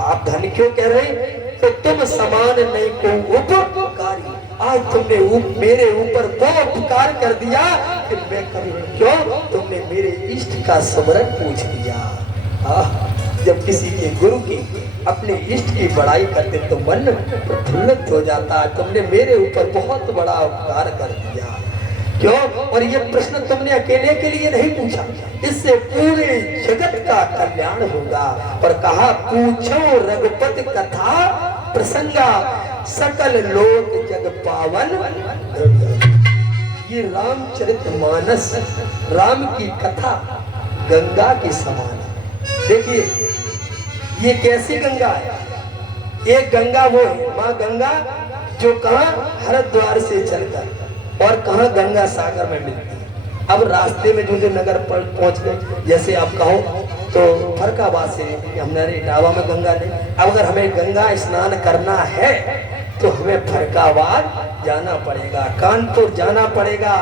आप धन क्यों कह रहे, तो तुम समान नहीं को उपकारी। आज तुमने मेरे ऊपर वो उपकार कर दिया कि मैं कभी क्यों, तुमने मेरे इष्ट का स्मरण पूछ लिया। जब किसी के गुरु की अपने इष्ट की बड़ाई करते तो मन प्रफुल्लित हो जाता। तुमने मेरे ऊपर बहुत बड़ा उपकार कर दिया, क्यों? और ये प्रश्न तुमने अकेले के लिए नहीं पूछा, इससे पूरे जगत का कल्याण होगा। और कहा पूछो रघुपति कथा प्रसंगा सकल लोक जग पावन। ये रामचरितमानस राम की कथा गंगा के समान है। देखिए ये कैसी गंगा है, एक गंगा वो है माँ गंगा जो कहाँ हरिद्वार से चलकर और कहाँ गंगा सागर में मिलती है। अब रास्ते में जो नगर पर पहुंच गए, जैसे आप कहो तो फरकाबाद से हमारे इटावा में गंगा नहीं, अब अगर हमें गंगा स्नान करना है तो हमें फरकाबाद जाना पड़ेगा, कानपुर जाना पड़ेगा।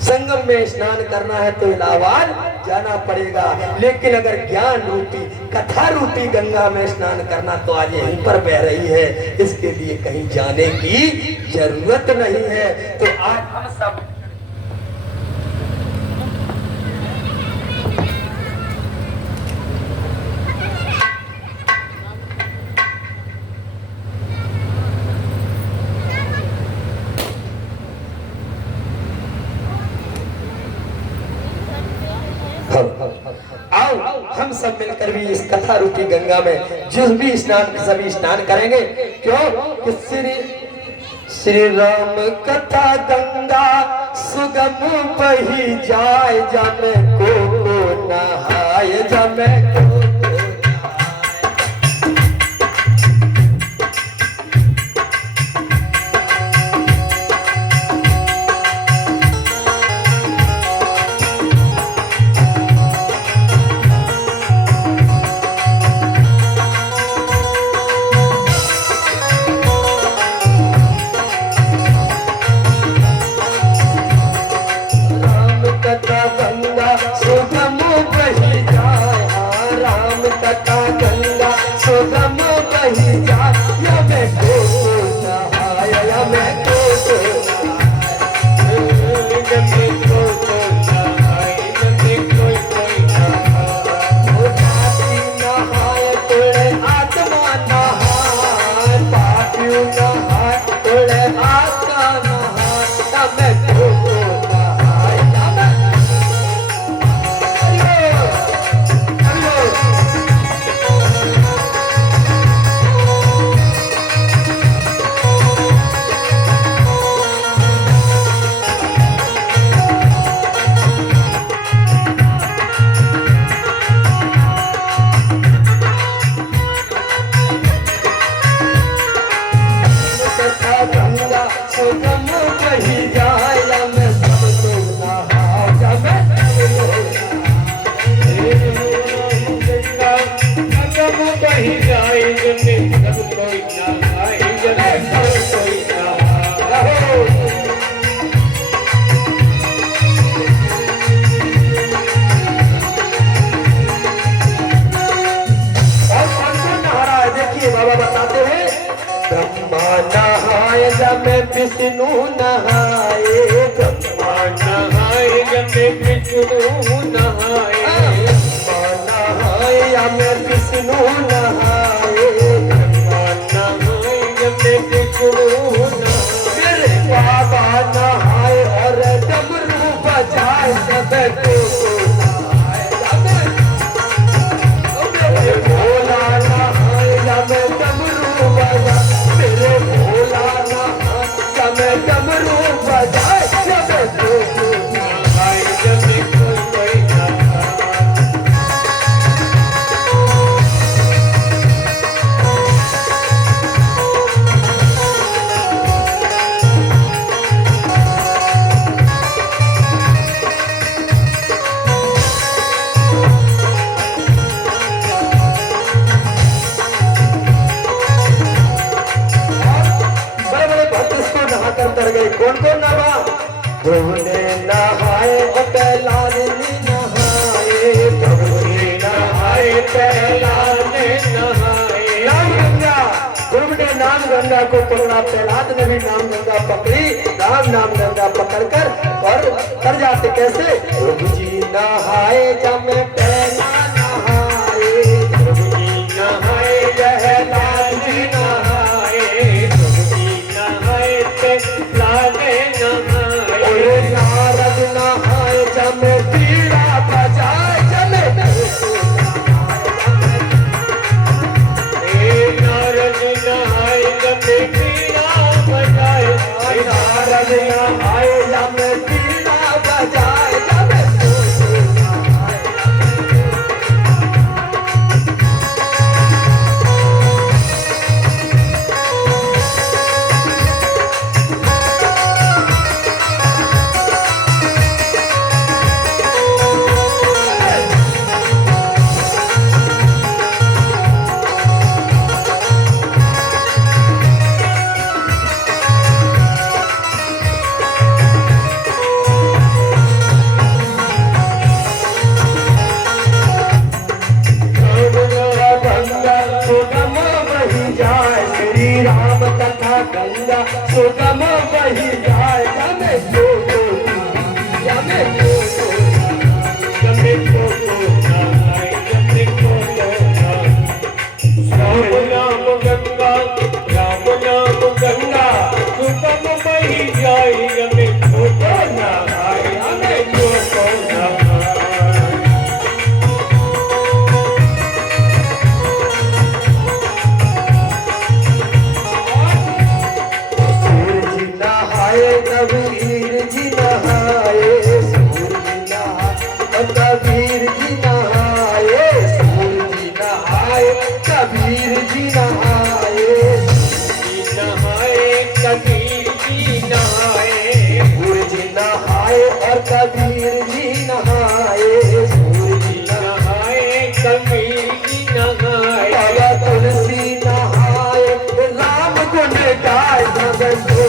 संगम में स्नान करना है तो इलाहाबाद जाना पड़ेगा। लेकिन अगर ज्ञान रूपी कथा रूपी गंगा में स्नान करना तो आज यहीं पर बह रही है, इसके लिए कहीं जाने की जरूरत नहीं है। तो आज हम सब आओ हम सब मिलकर भी इस कथा रूपी गंगा में जो भी स्नान सभी स्नान करेंगे। क्यों कि श्री राम कथा गंगा सुगम बही जाए, जमे को नहाय जमे को जब विष्णु नहाए, ब्रह्मा नहाए जब विष्णु नहाए, नहाए जब विष्णु नहाए, ब्रह्मा नहाए जब विष्णु नहाए, मेरे बाबा नहाए और डमरू बजाए सबको भोला नहाए जब डमरू बजाए, मेरे भोला नहाए जब डमरू बजाए सबको नहाए जब कोई नहाए। कर गए कौन कौन नहा, प्रभु ने नहाए प्रहलाद ने नहाए, प्रभु ने नहाए प्रहलाद ने नहाए, नाम गंगा, प्रभु ने नाम गंगा को पकड़ा, प्रहलाद ने भी नाम गंगा पकड़ी, राम नाम गंगा पकड़कर और कर जाते कैसे, प्रभु जी नहाए जब पहला नहाए, प्रभु जी नहाए प्रहलाद जी नहाए, नारद नहाए जब पीड़ा बजाए, नारद नहाए जब पीड़ा बजाए, नारद नहाए जब पीड़ा बजाए, गंगा सुगम बही जाए, जमे को जमे को जमे को नहाए जमे को राम नाम गंगा, राम नाम गंगा सुगम बही जाए, जमे को नहाए जमे को नहाए। कबीर जी नहाए, सूर जी नहाए, कबीर जी नहाए, सूर जी नहाए, कबीर जी नहाए, कबीर जी नहाए, सूर जी नहाए और कबीर जी नहाए, सूर जी नहाए, कबीर जी नहाए, बाबा तुलसी नहाए, राम गुण गाए, भगत को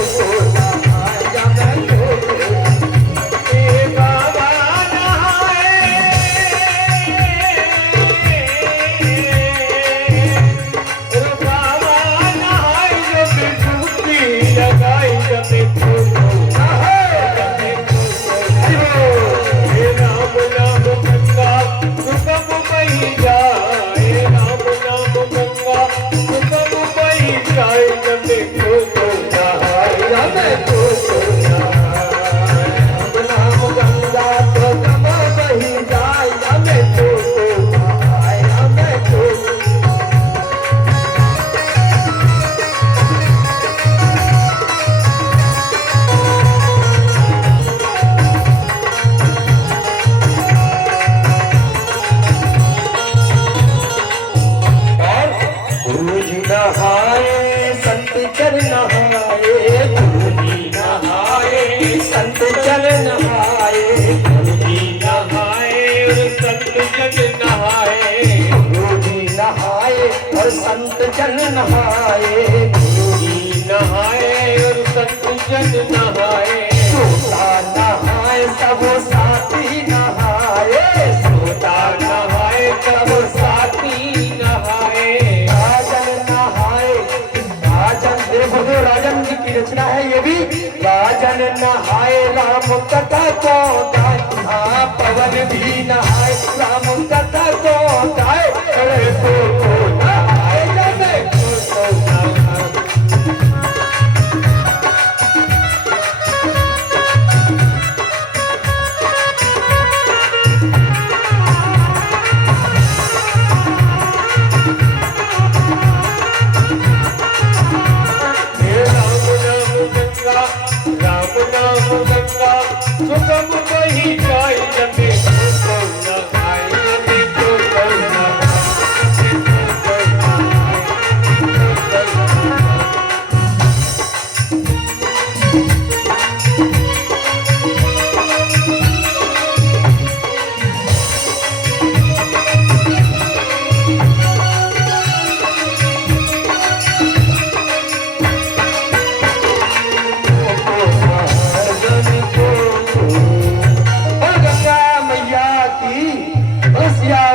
संत जन नहाए, गुरु जी नहाए और संत जन नहाए, गुरु जी नहाए और संत जन नहाए, गुरु जी नहाए और संत जन नहाए, सोता नहाए सब साथी नहाए, सोता नहाए सब साथी नहाए, राजन नहाए, राजन देखो राजन जी की रचना है ये भी। राजन नहाए राम कथा को गाए, हाँ पवन भी नहाए राम कथा को गाए, अरे को नहाए जाने को नहाए। सुगम वही जाय जमे को नहाए जमे को नहाए।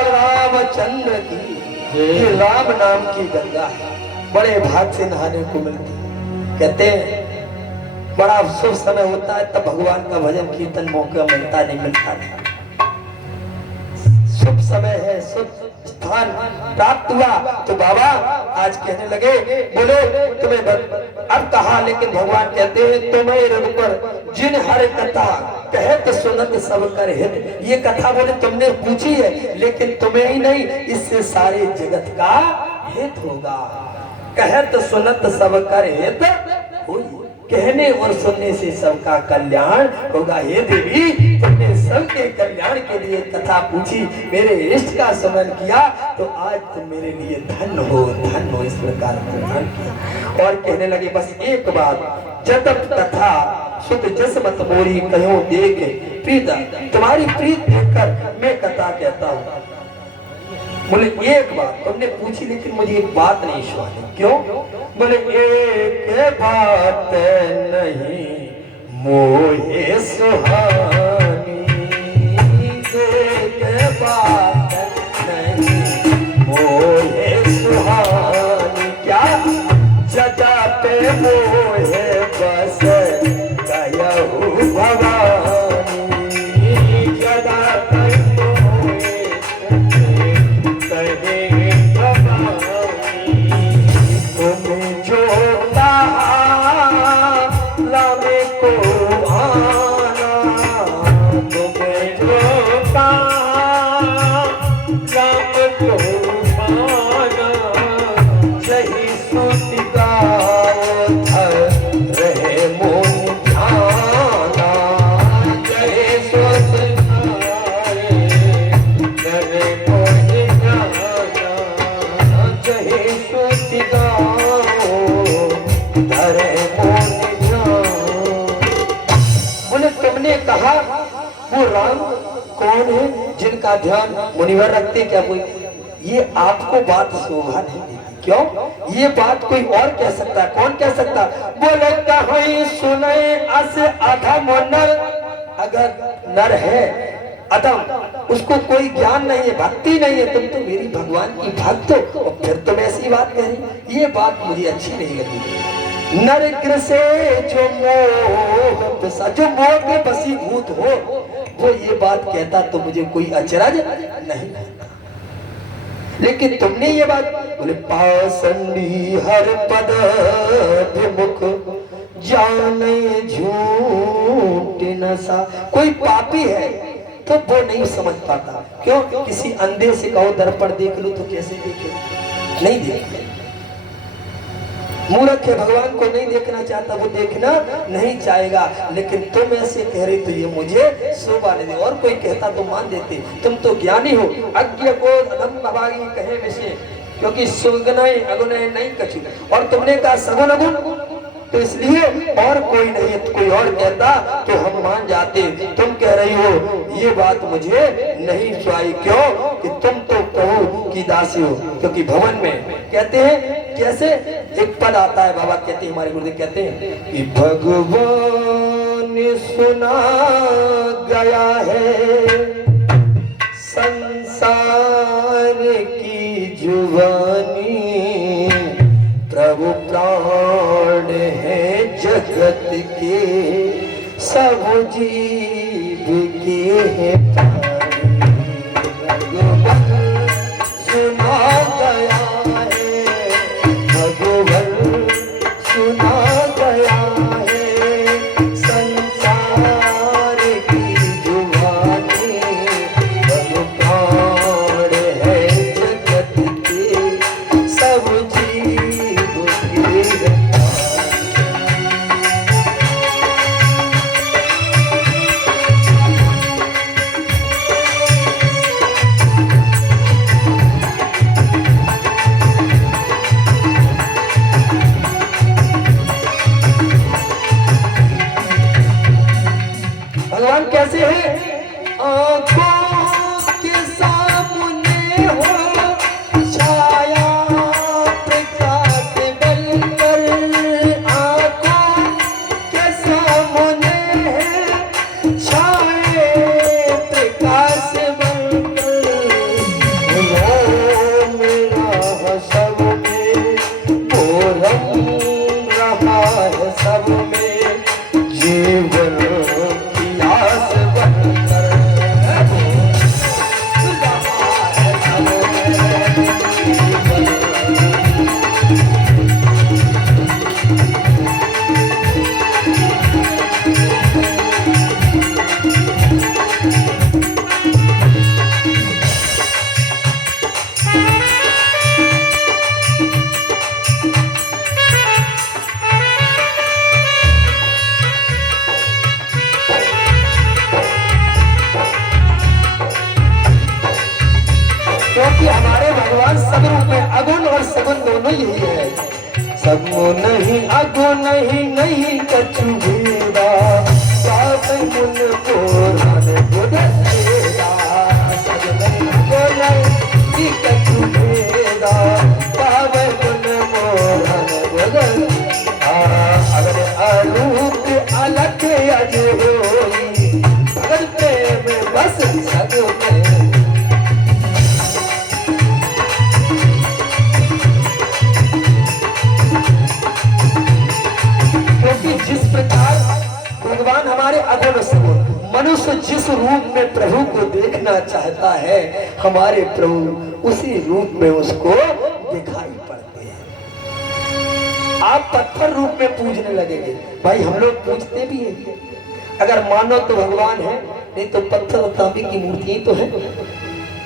रामचंद्र की ये राम नाम की गंगा है, बड़े भाग से नहाने को मिलती है। कहते हैं बड़ा शुभ समय होता है तब भगवान का भजन कीर्तन मौका मिलता नहीं मिलता नहीं। शुभ समय है, शुभ स्थान प्राप्त हुआ तो बाबा आज कहने लगे, बोले तुम्हें अब कहा, लेकिन भगवान कहते हैं तुम्हें रघु पर जिन हर कथा कहत सुनत सब कर हित। ये कथा बोले तुमने पूछी है, लेकिन तुम्हें ही नहीं इससे सारे जगत का हित होगा। कहत सुनत सब कर हित होई, कहने और सुनने से सबका कल्याण होगा। हे देवी तुमने सबके कल्याण के लिए कथा पूछी, मेरे इष्ट का स्मरण किया, तो आज तुम मेरे लिए धन हो इस प्रकार कल्याण किया। और कहने लगे बस एक बात, जतप कथा सुत जस मत मोरी कहो देख प्रीता, तुम्हारी प्रीत देखकर मैं कथा कहता हूँ। बोले एक बात तुमने पूछी, लेकिन मुझे एक बात नहीं सुहानी। क्यों? बोले एक बात नहीं मोहे सुहानी, एक बात नहीं मोहे सुहानी। क्या? जदा पे मोहे बस गयहु भवानी, जदा पे कहा वो राम कौन है जिनका ध्यान मुनिवर रखते क्या कोई? ये आपको बात शोभा नहीं देती। क्यों? ये बात कोई और कह सकता है, कौन कह सकता? बोले कहीं सुने अस अधम नर, अगर नर है अधम, उसको कोई ज्ञान नहीं है, भक्ति नहीं है, तुम तो मेरी भगवान की भक्त हो और फिर तुम ऐसी बात कह रही, ये बात मुझे अच्छी नहीं लगी। नर से जो मोह के बसीभूत हो वो ये बात कहता तो मुझे कोई अचरज नहीं लगता। लेकिन तुमने ये बात बोले पासंडी हर पद मुख जाने झूठ नशा। कोई पापी है तो वो नहीं समझ पाता। क्यों? किसी अंधे से कहो दर्पण देख लो तो कैसे देखे? नहीं देखे। मूर्ख है, भगवान को नहीं देखना चाहता, वो देखना नहीं चाहेगा। लेकिन तुम ऐसे कह रही तो ये मुझे शोभा नहीं दे। और कोई कहता तो मान देते, तुम तो ज्ञानी हो। अज्ञ को अधम अभागी कहे विषय, क्योंकि सुगुनय अगुनय नहीं कछु। और तुमने कहा सगुन अगुण, तो इसलिए और कोई नहीं, कोई और कहता तो हम मान जाते। तुम कह रही हो ये बात मुझे नहीं सुहाई। क्यों? कि तुम तो प्रभु की दासी हो। क्योंकि भवन में कहते हैं कैसे एक पद आता है, बाबा कहते हैं, हमारे गुरुदेव कहते हैं कि भगवान सुना गया है संसार की जुबानी, प्रभु प्राण है सब जीव के हैं भगवान सुना गया है, भगवान सुना गया है। संसार की जुबानी प्राण है जगत के सब जीव के हैं। भगवान कैसे हैं? आंखों के सामने हो छाया प्रकाश बनकर, आंखों के सामने है छाए प्रकाश बनकर। वो मेरा सब में, वो रंग रहा है सब में, जीवन आस बनकर क्योंकि हमारे भगवान सब रूप में अगुण और सगुण दोनों यही है। सगुण नहीं अगुण नहीं नहीं कछु भेदा, सागुण पुराण बुध भेदा। सगुण अगुण नहीं कछु भेदा, सागुण पुराण बुध। अगर अरूप अलग अज होई, अगर प्रेम बस सगुण। जिस प्रकार भगवान हमारे अगुण सगुण, मनुष्य जिस रूप में प्रभु को देखना चाहता है, हमारे प्रभु उसी रूप में उसको दिखाई पड़ते हैं। आप पत्थर रूप में पूजने लगेंगे, भाई हम लोग पूजते भी हैं। अगर मानो तो भगवान है, नहीं तो पत्थर और तांबे की मूर्तियां तो है।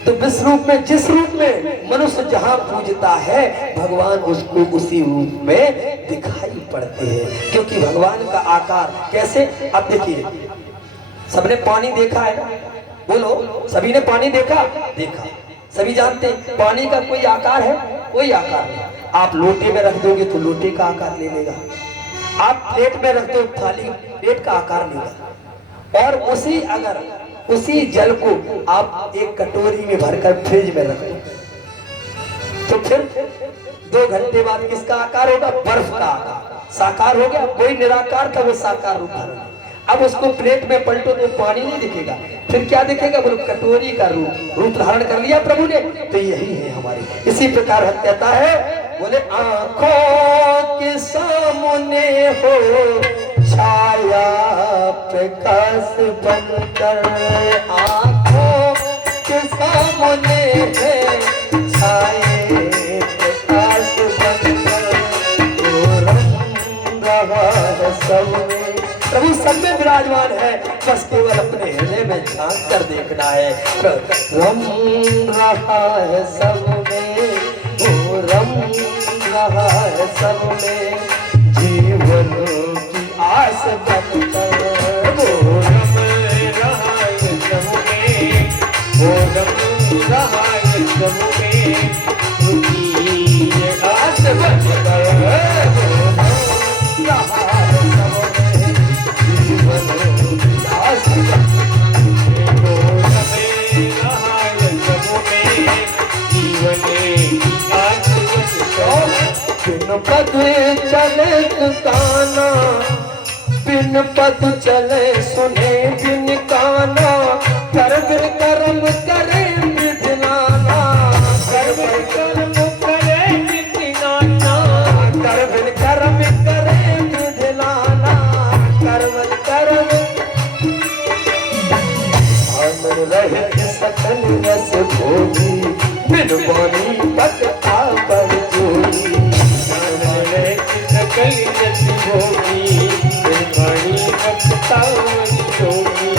तो जिस रूप में, जिस रूप में मनुष्य जहां पूजता है, भगवान उसको उसी रूप में दिखाई पड़ते हैं। क्योंकि भगवान का आकार कैसे, अब देखिए, सबने पानी देखा है, बोलो सभी ने पानी देखा? देखा, सभी जानते हैं पानी का कोई आकार है? कोई आकार नहीं। आप लोटे में रख दोगे तो लोटे का आकार ले लेगा, आप प्लेट में रख दो थाली, प्लेट का आकार लेगा। और उसी अगर उसी जल को आप एक कटोरी में भरकर फ्रिज में रख दो, तो फिर 2 घंटे बाद किसका आकार होगा? बर्फ का आकार, साकार हो गया। कोई निराकार था, वो साकार रूप धारण। अब उसको प्लेट में पलटो तो पानी नहीं दिखेगा, फिर क्या दिखेगा? बोलो कटोरी का रूप धारण कर लिया प्रभु ने। तो यही है हमारे, इसी प्रकार हम कहता है, बोले आंखों के सामने हो छाया प्रकाश बनकर, आंखों के सामने है छाए प्रकाश बनकर। तो रंग रहा है सब में, प्रभु सब में विराजमान है, बस केवल अपने हृदय में झांक कर देखना है। रंग रहा है सब में, वो रंग रहा है सब में, जीवन की आस बनकर। वो रंग रहा है सब में, वो रंग रहा है सब में, उसकी आस बनकर। वो रंग रहा है सब में, जीवन की आस बनकर। वो रंग रहा है सब में, जीवन की आस बनकर। बिन पद चले काना, बिन पद चले सुने बिन काना, कर बिन कर्म करे विधिनाना, कर बिन कर्म करे विधिनाना, कर बिन कर्म करे विधिनाना, कर बिन कर्म रस भोगी बिन बानी पकता पर जोगी सकल रस भोगी बिरबानी भक्ता जोगी।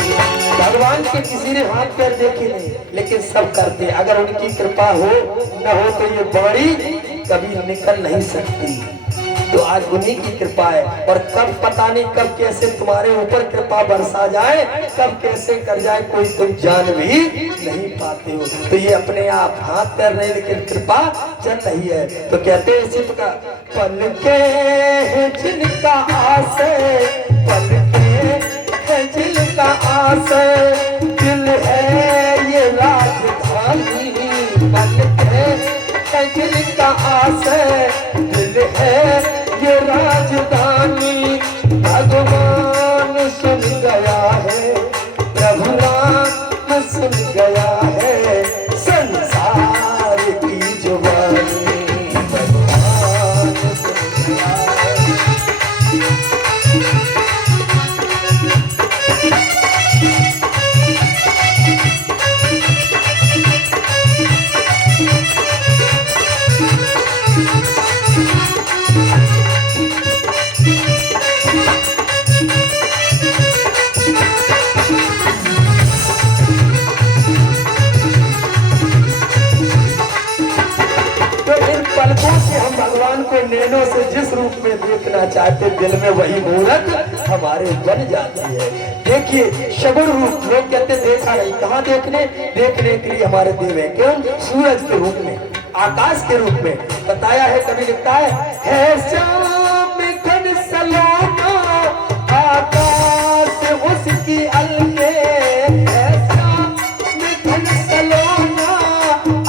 भगवान के किसी ने हाथ पैर देखे नहीं, लेकिन सब करते। अगर उनकी कृपा हो न हो तो ये बाणी कभी निकल नहीं सकती। तो आज उन्हीं की कृपा है, और कब पता नहीं कब कैसे तुम्हारे ऊपर कृपा बरसा जाए, कब कैसे कर जाए कोई तुम जान भी नहीं पाते हो। तो ये अपने आप हाथ पैर नहीं, लेकिन कृपा चल रही है। तो कहते हैं इसी प्रकार, पल के हैं जिनका आस पल के है जिनका आस दिल है ये राजधानी पल के है जिनका आस दिल है ये राजधानी। भगवान सुन गया है प्रभु राम सुन गया है संसार की जुबानी। भगवान सुन गया है। पलकों से हम भगवान को नैनों से जिस रूप में देखना चाहते, दिल में वही मूर्त हमारे बन जाती है। देखिए सगुण रूप, लोग कहते देखा नहीं, कहाँ देखने के लिए हमारे देव है। क्यों? सूरज के रूप में, आकाश के रूप में बताया है। कभी लिखता है श्याम घन सलोना आकाश उसकी अलगे, श्याम घन सलोना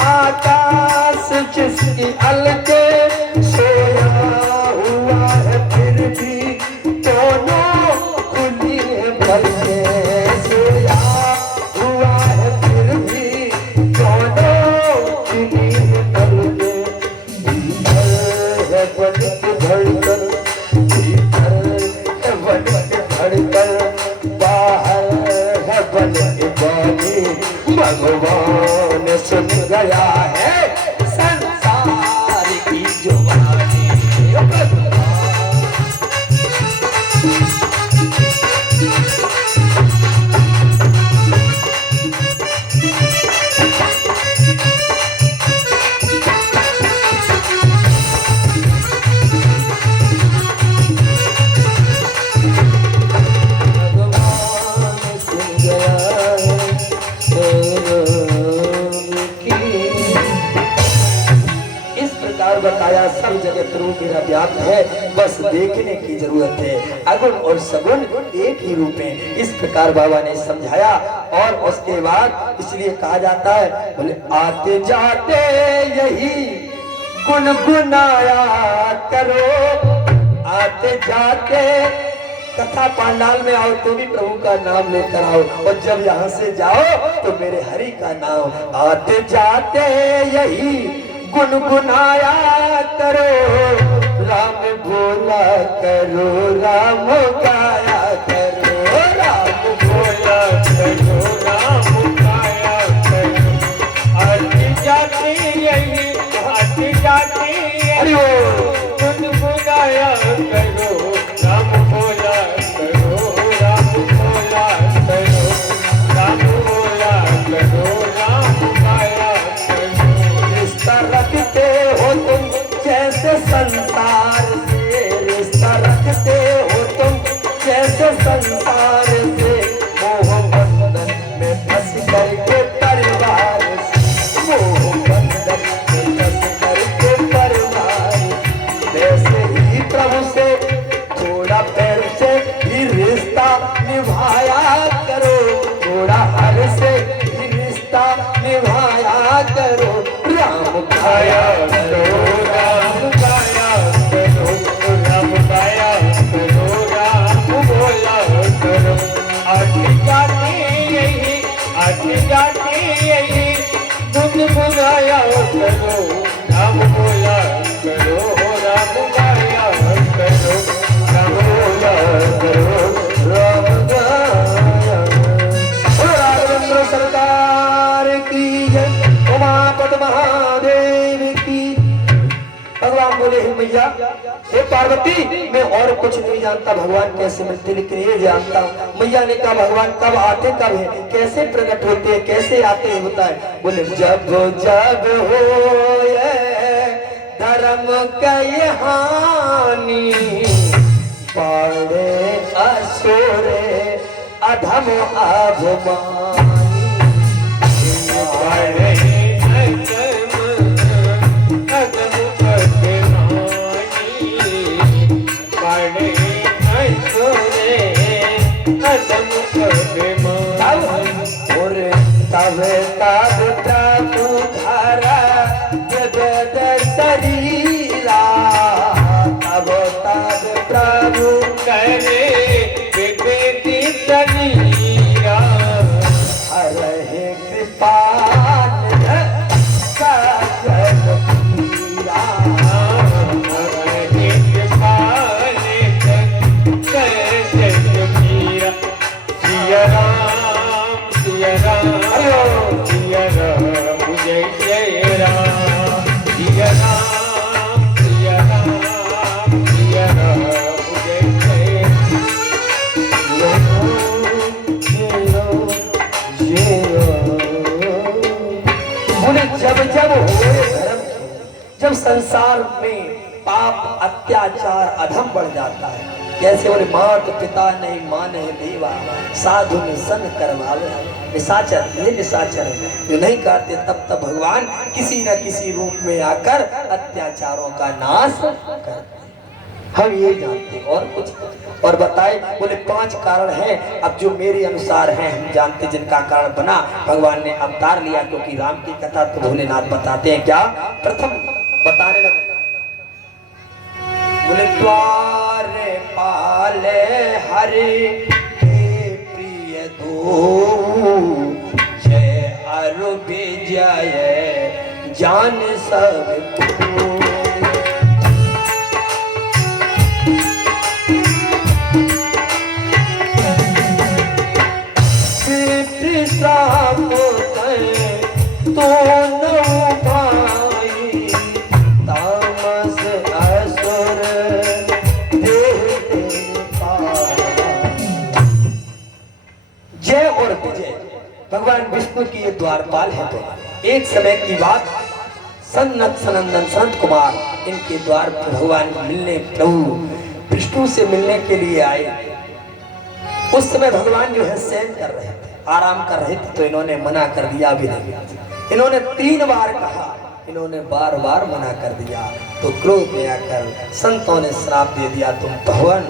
आकाश जिसकी अलगे, सोया हुआ है फिर भी दोनों खुली है भर के, सोया हुआ है फिर भी दोनों खुली है भर के। भीतर है बन के धड़कन, भीतर है बन के धड़कन, बाहर है बन के बानी। भगवान सुन गया है संसार की जुबानी। बताया सब जगत रूप मेरा व्याप्त है, बस देखने की जरूरत है। अगुण और सगुण एक ही रूप है, इस प्रकार बाबा ने समझाया। और उसके बाद इसलिए कहा जाता है, बोले आते जाते यही गुनगुनाया करो, आते जाते कथा पांडाल में आओ तो भी प्रभु का नाम लेकर आओ, और जब यहाँ से जाओ तो मेरे हरि का नाम। आते जाते यही गुनगुनाया करो, राम बोला करो, राम गाया करो, राम बोला करो, राम गाया करो। आती जाती यही आती जाती यही गुनगुनाया करो, राम बोला करो, राम बोला करो, राम बोला करो, राम गाया करो। रिश्ता रखते हो तुम जैसे संसार से, रिश्ता रखते हो तुम जैसे संसार से, मोह बंधन में फंस करके परिवार से, मोह बंधन में फंस करके परिवार, वैसे ही प्रभु से थोड़ा पैर से ही रिश्ता निभाया करो, थोड़ा हर से ही रिश्ता निभाया करो। राम गाया करो, राम गाया करो, राम गाया करो, राम बोला करो। आती जाती यही आती जाती यही गुनगुनाया करो, राम बोला करो, राम गाया करो, राम बोला करो, राम गाया। राजेंद्र सरकार की बोले हे मैया, हे पार्वती, मैं और कुछ नहीं जानता भगवान कैसे मिलते, लेकिन ये जानता हूँ। मैया ने कहा भगवान कब आते कब है, कैसे प्रकट होते हैं, कैसे आते हैं बताए। बोले जब जब हो धर्म कई हानि, बड़े असुर अधम अभिमानी। तब प्रभु धरा जगत शरीरा, तब प्रभु करे विवेकी शरीरा, हरे कृपा सकल पीरा। सिया राम सिया राम सिया राम जय जय राम, सिया राम सिया राम सिया राम जय जय बोले जब जब होए धर्म, जब संसार में पाप अत्याचार अधम बढ़ जाता है, कैसे बोले मात पिता नहीं माने देवा, साधु में सन करवावे। निशाचर, ये निशाचर है जो नहीं करते, तब तब भगवान किसी न किसी रूप में आकर अत्याचारों का नाश करते। हम ये जानते और कुछ और बताए। बोले 5 कारण हैं, अब जो मेरे अनुसार हैं हम जानते, जिनका कारण बना भगवान ने अवतार लिया, क्योंकि राम की कथा तो भोलेनाथ बताते हैं। क्या प्रथम बताने लगे, बोले द्वारे पाले हरि के प्रिय दो, जय अरु विजय जान सब को। तो भाई तामस असुर जय और विजय भगवान विष्णु की ये द्वारपाल है। तो एक समय की बात, सनत सनंदन संत कुमार इनके द्वार पर भगवान मिलने, प्रभु विष्णु से मिलने के लिए आए। उस समय भगवान जो है शयन कर रहे थे, आराम कर रहे थे, तो इन्होंने मना कर दिया भी नहीं। इन्होंने 3 बार कहा, इन्होंने बार बार मना कर दिया, तो क्रोध में आकर संतों ने श्राप दे दिया, तुम भगवान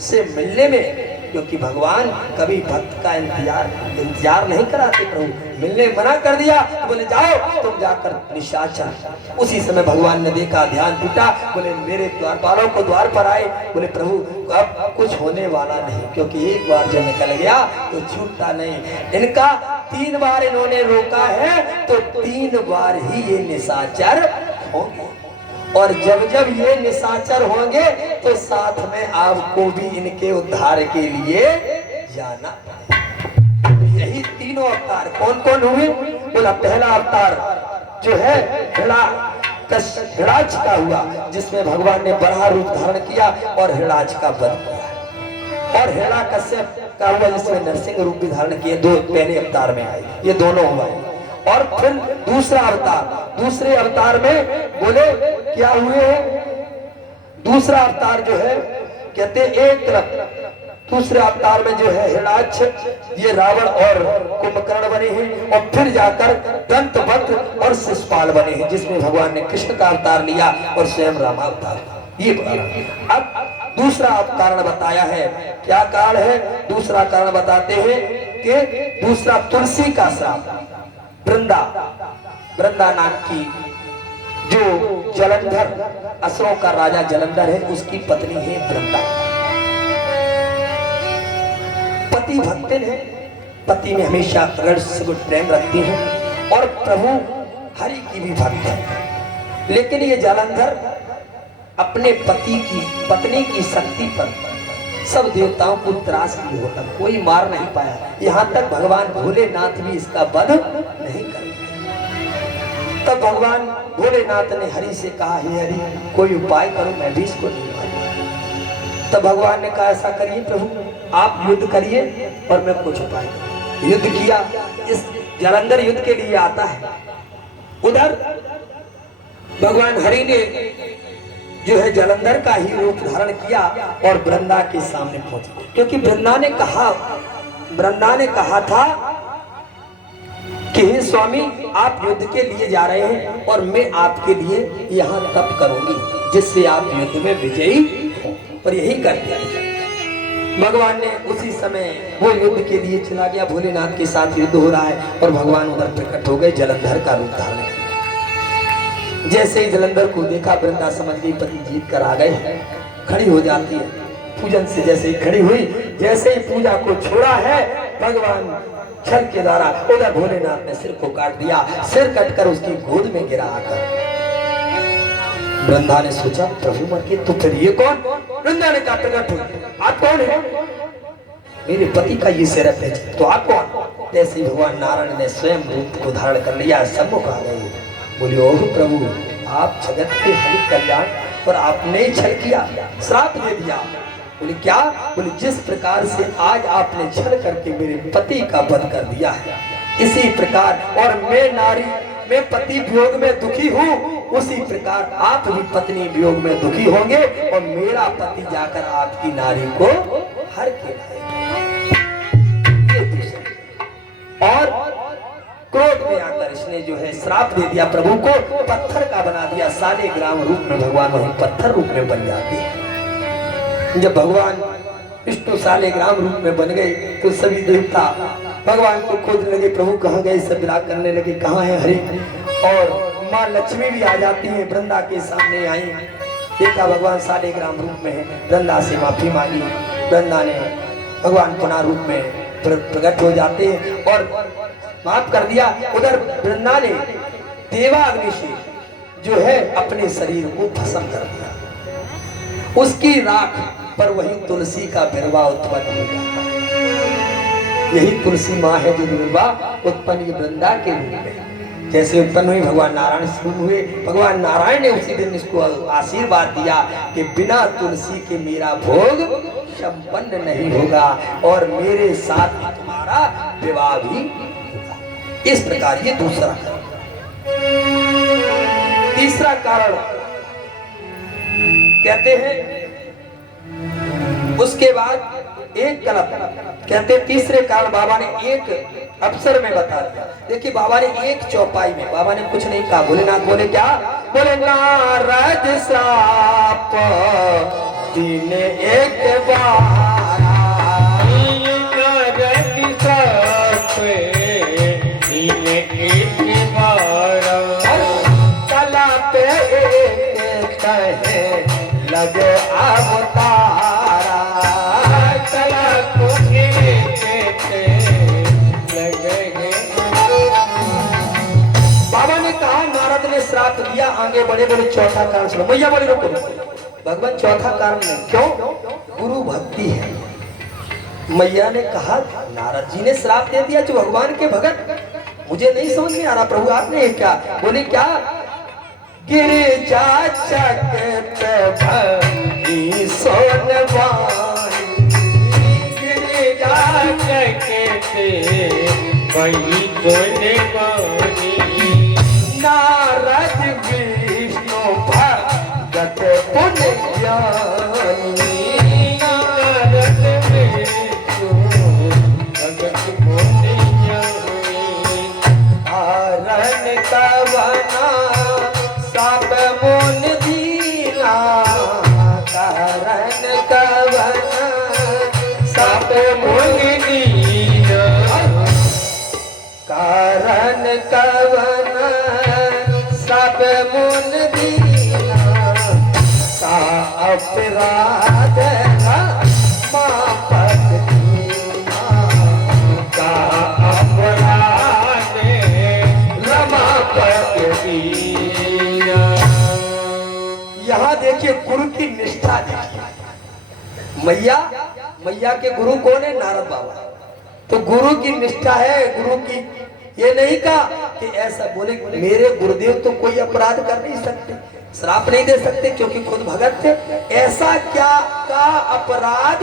से मिलने में, क्योंकि भगवान कभी भक्त का इंतजार नहीं कराते, प्रभु मिलने मना कर दिया, तो बोले जाओ तुम जाकर निशाचर। उसी समय भगवान ने देखा, ध्यान टूटा, बोले मेरे द्वारपालों को द्वार पर आए, बोले प्रभु अब कुछ होने वाला नहीं, क्योंकि एक बार जो निकल गया तो छूटता नहीं। इनका 3 बार इन्होंने रोका है, तो 3 बार ही ये निशाचर होंगे, और जब जब ये निशाचर होंगे तो साथ में आपको भी इनके उद्धार के लिए जाना। यही तीनों अवतार कौन कौन हुए? बोला पहला अवतार जो है हिरणाक्ष का हुआ, जिसमें भगवान ने बड़ा रूप धारण किया और हिरणाक्ष का वध किया, और हिरण्यकश्यप का हुआ जिसमें नरसिंह रूप भी धारण किए, 2 पहले अवतार में आए, ये दोनों हुआ। और फिर दूसरा अवतार, दूसरे अवतार में बोले क्या हुए? दूसरा अवतार जो है कहते एक तरफ, दूसरे अवतार में जो है हिरणाक्ष, ये रावण और कुंभकर्ण बने हैं, और फिर जाकर दंतवक्र और शिशुपाल बने हैं, जिसमें भगवान ने कृष्ण का अवतार लिया और स्वयं राम अवतार। ये अब दूसरा कारण बताया है, क्या कारण है? दूसरा कारण बताते हैं कि दूसरा तुलसी का श्राप, वृंदा नाम की जो जलंधर, असुरों का राजा जलंधर है, उसकी पत्नी है वृंदा। पति भक्तिन है, पति में हमेशा सुगुण प्रेम रखती है, और प्रभु हरि की भी भक्त है। लेकिन ये जलंधर अपने पत्नी की शक्ति पर सब देवताओं को त्रास किए होता, कोई मार नहीं पाया, यहाँ तक भगवान भोलेनाथ भी इसका वध नहीं कर। तब भगवान भोलेनाथ ने हरि से कहा, हे हरि कोई उपाय करो, मैं भी इसको नहीं मारूंगा। तब भगवान ने कहा, ऐसा करिए प्रभु, आप युद्ध करिए और मैं कुछ उपाय करूं। युद्ध किया। इस जालंधर युद्ध के लिए आता है। उधर भगवान हरि ने जो है जालंधर का ही रूप धारण किया और वृंदा के सामने पहुंचे, क्योंकि वृंदा ने कहा था कि हे स्वामी, आप युद्ध के लिए जा रहे हैं और मैं आपके लिए यहाँ तप करूंगी जिससे आप युद्ध में विजयी हो। और यही कर दिया। भगवान ने उसी समय वो युद्ध के लिए चला गया। भोलेनाथ के साथ युद्ध हो रहा है और भगवान उधर प्रकट हो गए, जलंधर का रूप धारण कर। जैसे ही जलंधर को देखा, वृंदा समझ गई पति जीत कर आ गए, खड़ी हो जाती है। पूजन से जैसे ही खड़ी हुई, जैसे ही पूजा को छोड़ा है, भगवान छल के द्वारा उधर भोलेनाथ ने सिर को काट दिया। सिर कटकर उसकी गोद में गिरा आकर। वृंदा ने सोचा, प्रभु मर के तो फिर ये कौन? वृंदा ने कहा, प्रकट हो, आप कौन है? मेरे पति का ये सिर है, तो आप कौन? ऐसे ही भगवान नारायण ने स्वयं रूप को धारण कर लिया, सम्मुख आ गए। बोले, ओह प्रभु, आप जगत के हरि कल्याण पर आपने ही छल किया, श्राप दे दिया। बोले, क्या? बोले, जिस प्रकार से आज आपने छल करके मेरे पति का वध कर दिया है, इसी प्रकार और मैं पति वियोग में दुखी हूँ, उसी प्रकार आप भी पत्नी वियोग में दुखी होंगे और मेरा पति जाकर आपकी नारी को हर के लाएगा। और क्रोध में आकर इसने जो है श्राप दे दिया, प्रभु को पत्थर का बना दिया। सालेग्राम रूप में भगवान वहीं पत्थर रूप में बन जाते हैं। जब भगवान विष्णु सालेग्राम रूप में बन गए तो सभी देवता भगवान को खोजने लगे, प्रभु कहाँ गए? सब विराग करने लगे, कहाँ है हरि? और माँ लक्ष्मी भी आ जाती है, वृंदा के सामने आई। देखा भगवान सालेग्राम रूप में है, वृंदा से माफी मांगी। वृंदा ने भगवान पुनः रूप में प्रकट हो जाते हैं और माफ कर दिया। उधर वृंदा ने देवाग्नि से जो है अपने शरीर को भस्म कर दिया। उसकी राख पर वही तुलसी का बिरवा उत्पन्न हो जाता है। यही तुलसी माँ है जो बिरवा उत्पन्न वृंदा के रूप में जैसे उत्पन्न हुई, भगवान नारायण शुरू हुए। भगवान नारायण ने उसी दिन इसको आशीर्वाद दिया कि बिना तुलसी के मेरा भोग संपन्न नहीं होगा और मेरे साथ तुम्हारा विवाह भी होगा। इस प्रकार ये दूसरा कारण। तीसरा कारण कहते हैं, उसके बाद एक कल्प कहते, तीसरे कारण बाबा ने एक अवसर में बता दिया। देखिए बाबा ने एक चौपाई में, बाबा ने कुछ नहीं कहा। भोलेनाथ बोले क्या? बोले, नारद श्राप दिन एक बार, नारद श्राप दिन एक बार, कला पे एक कहे लगे अवतारा, कला को बाबा ने कहा। नारद ने श्राप दिया, आगे बढ़े। बोले चौथा कारण सुनो। मैया बोले, रुको भगवान, चौथा कारण नहीं। क्यों? गुरु भक्ति है। मैया ने कहा, नारद जी ने श्राप दे दिया जो भगवान के भगत, मुझे नहीं समझ में आ रहा प्रभु आपने क्या? बोले क्या? गिरिजा चकत भई सोनवानी, गिरिजा चकते वही सोनवानी, नारद विष्णु भगत पुण्य ज्ञानी, नारद विष्णु भगत पुण्य ज्ञानी, कारण कवना साप मोन दीना, कारण कवना साप मोन दीना, कारण कवना साप मोन दीना, का अपराध मापत दीना, का अपराध रमापत दीना। यहाँ देखिए गुरु की निष्ठा देखिए। मैया के गुरु कौन है? नारद बाबा। तो गुरु की निष्ठा है, गुरु की ये नहीं कहा कि ऐसा बोले। मेरे गुरुदेव तो कोई अपराध कर नहीं सकते, श्राप नहीं दे सकते क्योंकि खुद भगत थे। ऐसा क्या का अपराध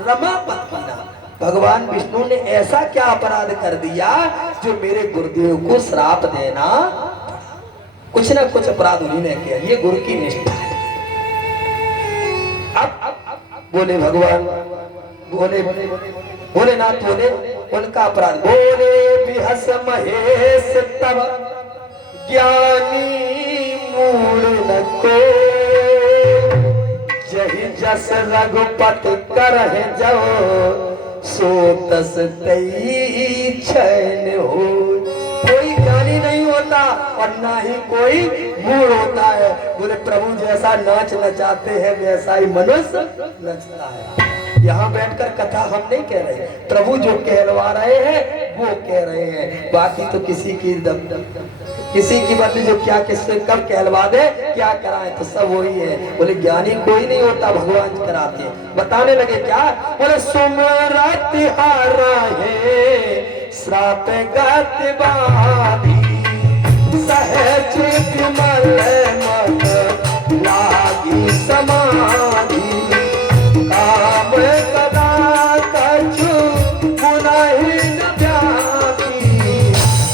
रमापति ना, भगवान विष्णु ने ऐसा क्या अपराध कर दिया जो मेरे गुरुदेव को श्राप देना? कुछ ना कुछ अपराध उन्होंने किया, ये गुरु की निष्ठा है। अब बोले भगवान, बोले भोलेनाथ बोले उनका अपराध। बोले बिहस महेश तब ज्ञानी मूड न को, जही जस रघुपति करहि जो, सो तस तई चैन हो। कोई ज्ञानी नहीं होता और ना ही कोई मूड होता है। बोले प्रभु जैसा नाच नचाते हैं वैसा ही मनुष्य नचता है। यहाँ बैठकर कथा हम नहीं कह रहे, प्रभु जो कहलवा रहे हैं वो कह रहे हैं। बाकी तो किसी की बात जो क्या किससे कब कहलवा दे क्या कराए तो सब वही है। बोले ज्ञानी कोई नहीं होता, भगवान कराते हैं। बताने लगे क्या? बोले सुमरत हारा है श्राप गत बाधी, सहज विमल मन लागी समाधि, काम कदा कछु गुनाहीन व्यापी,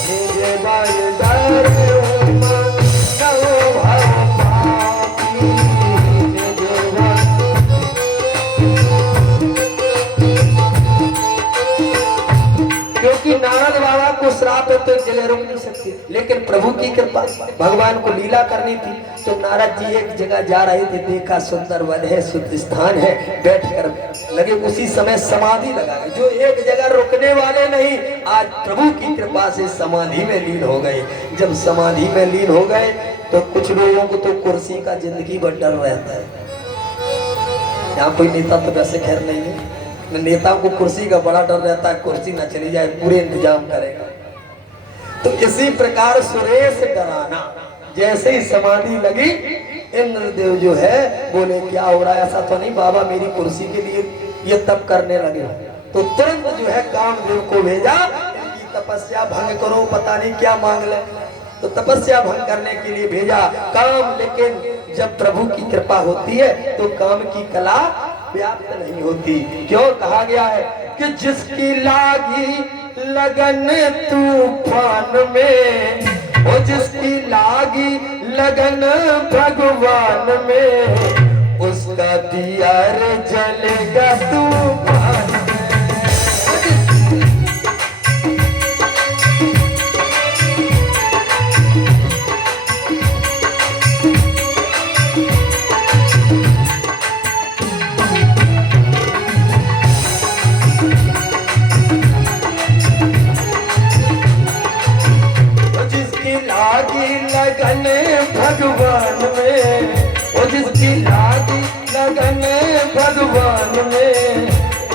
निज बल डर मन नव भव पापी, निज क्योंकि नारद बाबा को श्राप है तो जले रुक नहीं सकते, लेकिन प्रभु की कृपा, भगवान को लीला करनी थी। तो नारद जी एक जगह जा रहे थे, देखा सुंदर वन है, शुद्ध स्थान है, बैठकर लगे उसी समय समाधि लगा गए। जो एक जगह रुकने वाले नहीं, आज प्रभु की कृपा से समाधि में लीन हो गए। जब समाधि में लीन हो गए तो कुछ लोगों को तो कुर्सी का जिंदगी भर डर रहता है। यहाँ कोई नेता तो वैसे खैर नहीं है, नेता को कुर्सी का बड़ा डर रहता है, कुर्सी ना चली जाए पूरे इंतजाम करेगा। तो इसी प्रकार सुरेश डराना, जैसे ही समाधि लगी इंद्रदेव जो है बोले क्या हो रहा है? ऐसा तो नहीं बाबा मेरी कुर्सी के लिए ये तप करने लगे। तो तुरंत जो है कामदेव को भेजा, इनकी तपस्या भंग करो, पता नहीं क्या मांग ले। तो तपस्या भंग करने के लिए भेजा काम। लेकिन जब प्रभु की कृपा होती है तो काम की कला व्याप्त नहीं होती। क्यों कहा गया है कि जिसकी लागी लगन तूफान में, वो जिसकी लागी लगन भगवान में, उसका दिया रे जलेगा तूफान में। लगन भगवान में, वो जिसकी लागी लगन भगवान में,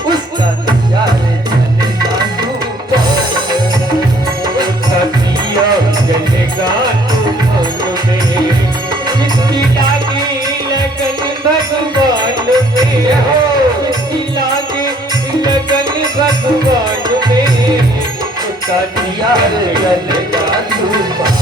उसका दिया जलेगा तूफान में, उसका दिया जलेगा तूफान में, जिसकी लागी लगन भगवान में हो, जिसकी लागी लगन भगवान में, उसका दिया जलेगा तूफान।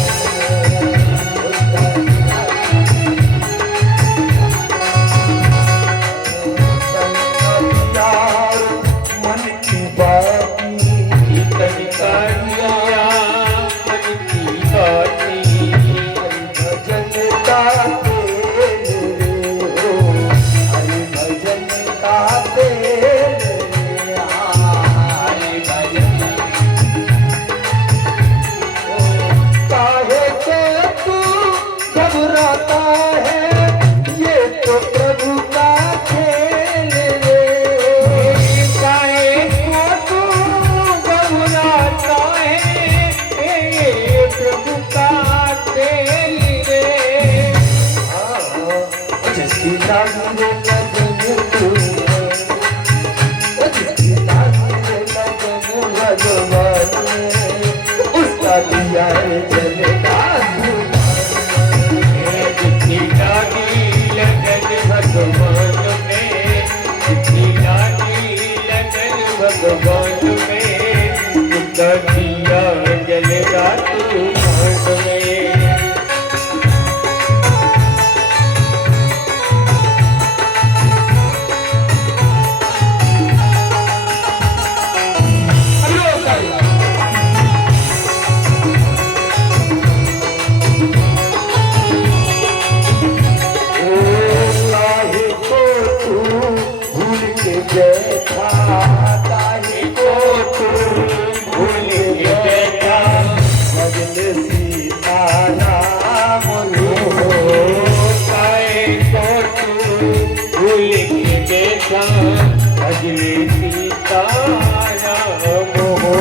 उसका दिया जलेगा जिसकी लागी लगन भगवान में, जिसकी लागी लगन भगवान में, उसका दिया जले भजले सीताराम हो।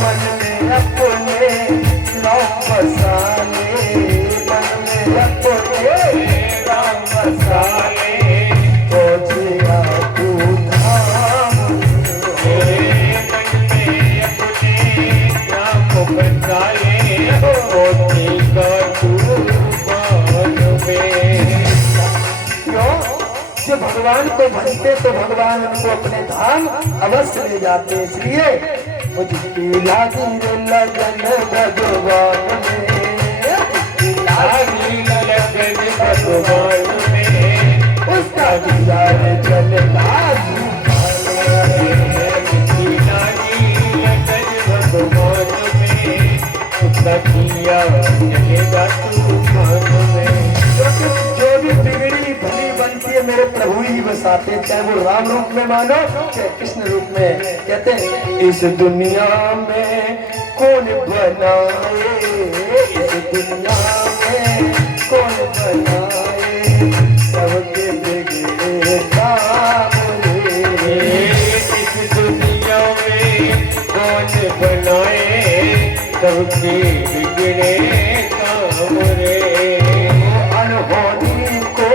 मन में अपने राम बसाले, मन में अपने राम बसाले, ओ जिया तू धाम मेरे मन में अपने राम बसाले, होती का तू मान में। क्यों? जो भगवान को भजते तो भगवान उनको अपने धाम अवश्य ले जाते, इसलिए मुझकी लागी रे लगन भगवान में, लागी लगन भगवान में, उसका दीदार चलता लागी लगन भगवान में, उसका किया चलेगा तूफान में। जो भी बिगड़ी भली बनती है मेरे प्रभु ही बसाते, चाहे वो राम रूप में मानो चाहे कृष्ण रूप में। कहते हैं इस दुनिया में कौन बनाए, इस दुनिया में कौन बनाए, सबके बिगड़े काम रे। इस दुनिया में कौन बनाए, सबके बिगड़े काम रे। अनहोनी को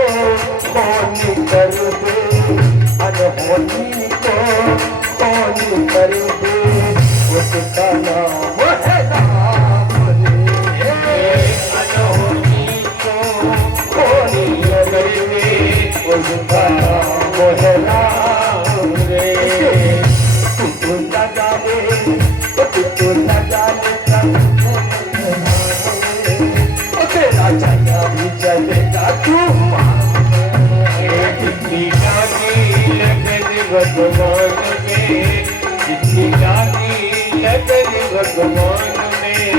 होनी कर दे, अनहोनी को होनी कर दे, उसका नाम है राम रे। अनहोनी को होनी कर दे, उसका नाम है राम रे। तू लगा ले, तू लगा ले, तेरा चला भी चलेगा तू लागी लगन भगवान में, लागी लगन भगवान में,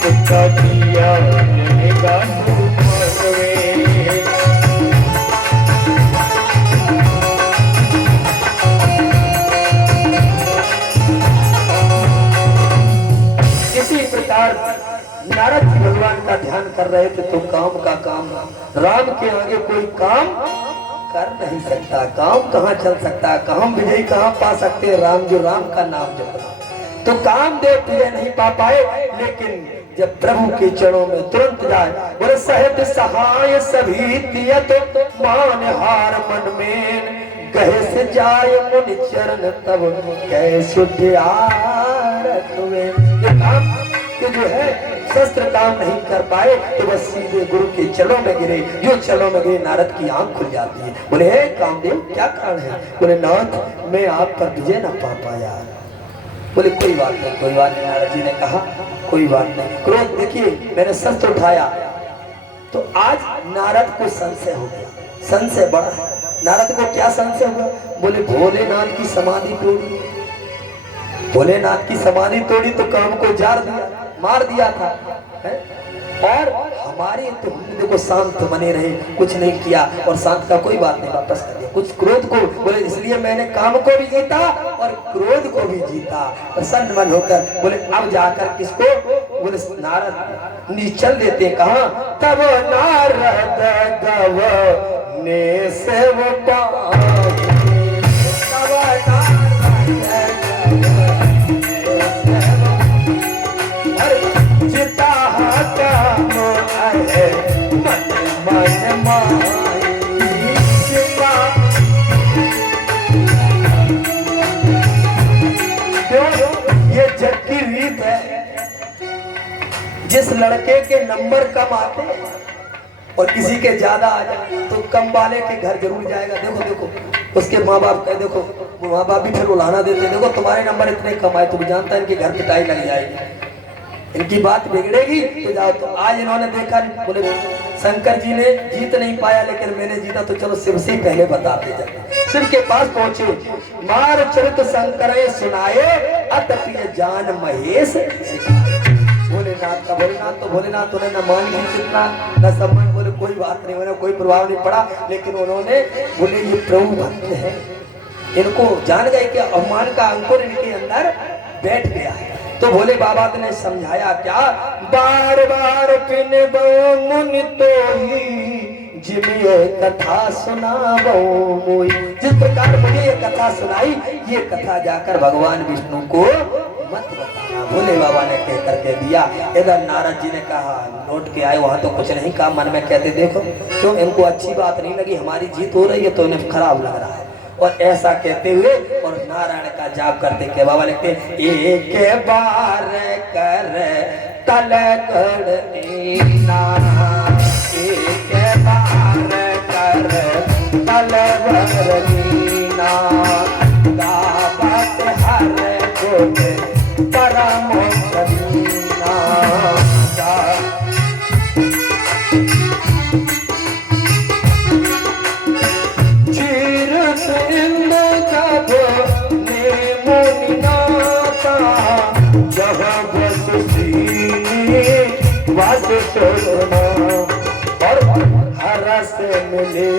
उसका किया चलेगा तूफान में। इसी प्रकार नारद जी भगवान का ध्यान कर रहे थे तो काम का काम, राम के आगे कोई काम कर नहीं सकता, काम कहाँ चल सकता है, काम विजय कहाँ पा सकते हैं, राम जो राम का नाम जप रहा तो काम देव तुझे नहीं पा पाए, लेकिन जब प्रभु के चरणों में तुरंत जाए, बोले सहित सहाय सभी तियत मान हार मन में, कहे से जाए मुनि चरण तब कैसे उद्यारत हुए। ये काम के जो है शस्त्र काम नहीं कर पाए तो बस सीधे गुरु के चलों में गिरे, जो चलों में गिरे नारद की आंख खुल जाती है। बोले हे कामदेव क्या कारण है? बोले नाथ मैं आप पर विजय न पा पाया। बोले कोई बात नहीं, कोई बात नहीं। नारद जी ने कहा कोई बात नहीं, क्रोध देखिए मैंने शस्त्र उठाया तो आज नारद को संशय हो गया, संशय बड़ा है। नारद को क्या संशय हुआ? बोले भोलेनाथ की समाधि तोड़ी, भोलेनाथ की समाधि तोड़ी तो काम को जार दिया, मार दिया था है? और हमारे तो देखो शांत बने रहे, कुछ नहीं किया और शांत का कोई बात नहीं, वापस कर दिया कुछ क्रोध को। बोले इसलिए मैंने काम को भी जीता और क्रोध को भी जीता, प्रसन्न मन होकर। बोले अब जाकर किसको? बोले नारद निचल देते। कहा? तब नारद गव ने से वो ये जग की रीत है, जिस लड़के के नंबर कम आते और किसी के ज्यादा आ जाए तो कम वाले के घर जरूर जाएगा। देखो देखो उसके माँ बाप कहे, देखो माँ बाप भी फिर उलाना देते, देखो तुम्हारे नंबर इतने कम आए, तुम जानता है इनके घर पिटाई लग जाएगी, इनकी बात बिगड़ेगी तो जाओ। तो आज इन्होंने देखा, बोले शंकर जी ने जीत नहीं पाया लेकिन मैंने जीता, तो चलो शिव से पहले बताते जाए। शिव के पास पहुंचे, मार चरित शंकर सुनाए, अत प्रिय जान महेश सिखाए। भोलेनाथ का भोलेनाथ तो भोलेनाथ उन्हें न मान ही जितना न सम्मान। बोले कोई बात नहीं, उन्हें कोई प्रभाव नहीं पड़ा, लेकिन उन्होंने बोले ये प्रभु भक्त है, इनको जान गए कि अवमान का अंकुर इनके अंदर बैठ गया है। तो भोले बाबा ने समझाया क्या? बार बार पिन मुनि तो ही जिमिए कथा सुनाबो मोई। जिस प्रकार मुझे ये कथा सुनाई, ये कथा जाकर भगवान विष्णु को मत बताना। भोले बाबा ने कह करके दिया। इधर नारद जी ने कहा लौट के आए, वहां तो कुछ नहीं कहा, मन में कहते देखो क्यों इनको अच्छी बात नहीं लगी, हमारी जीत हो रही है तो इन्हें खराब लग रहा है। और ऐसा कहते हुए और नारायण का जाप करते के बाबा लिखते एक बार कर तल कर नीना, एक बार कर तल कर नीना, गावत हर गुण परम करीना। और हरस मिले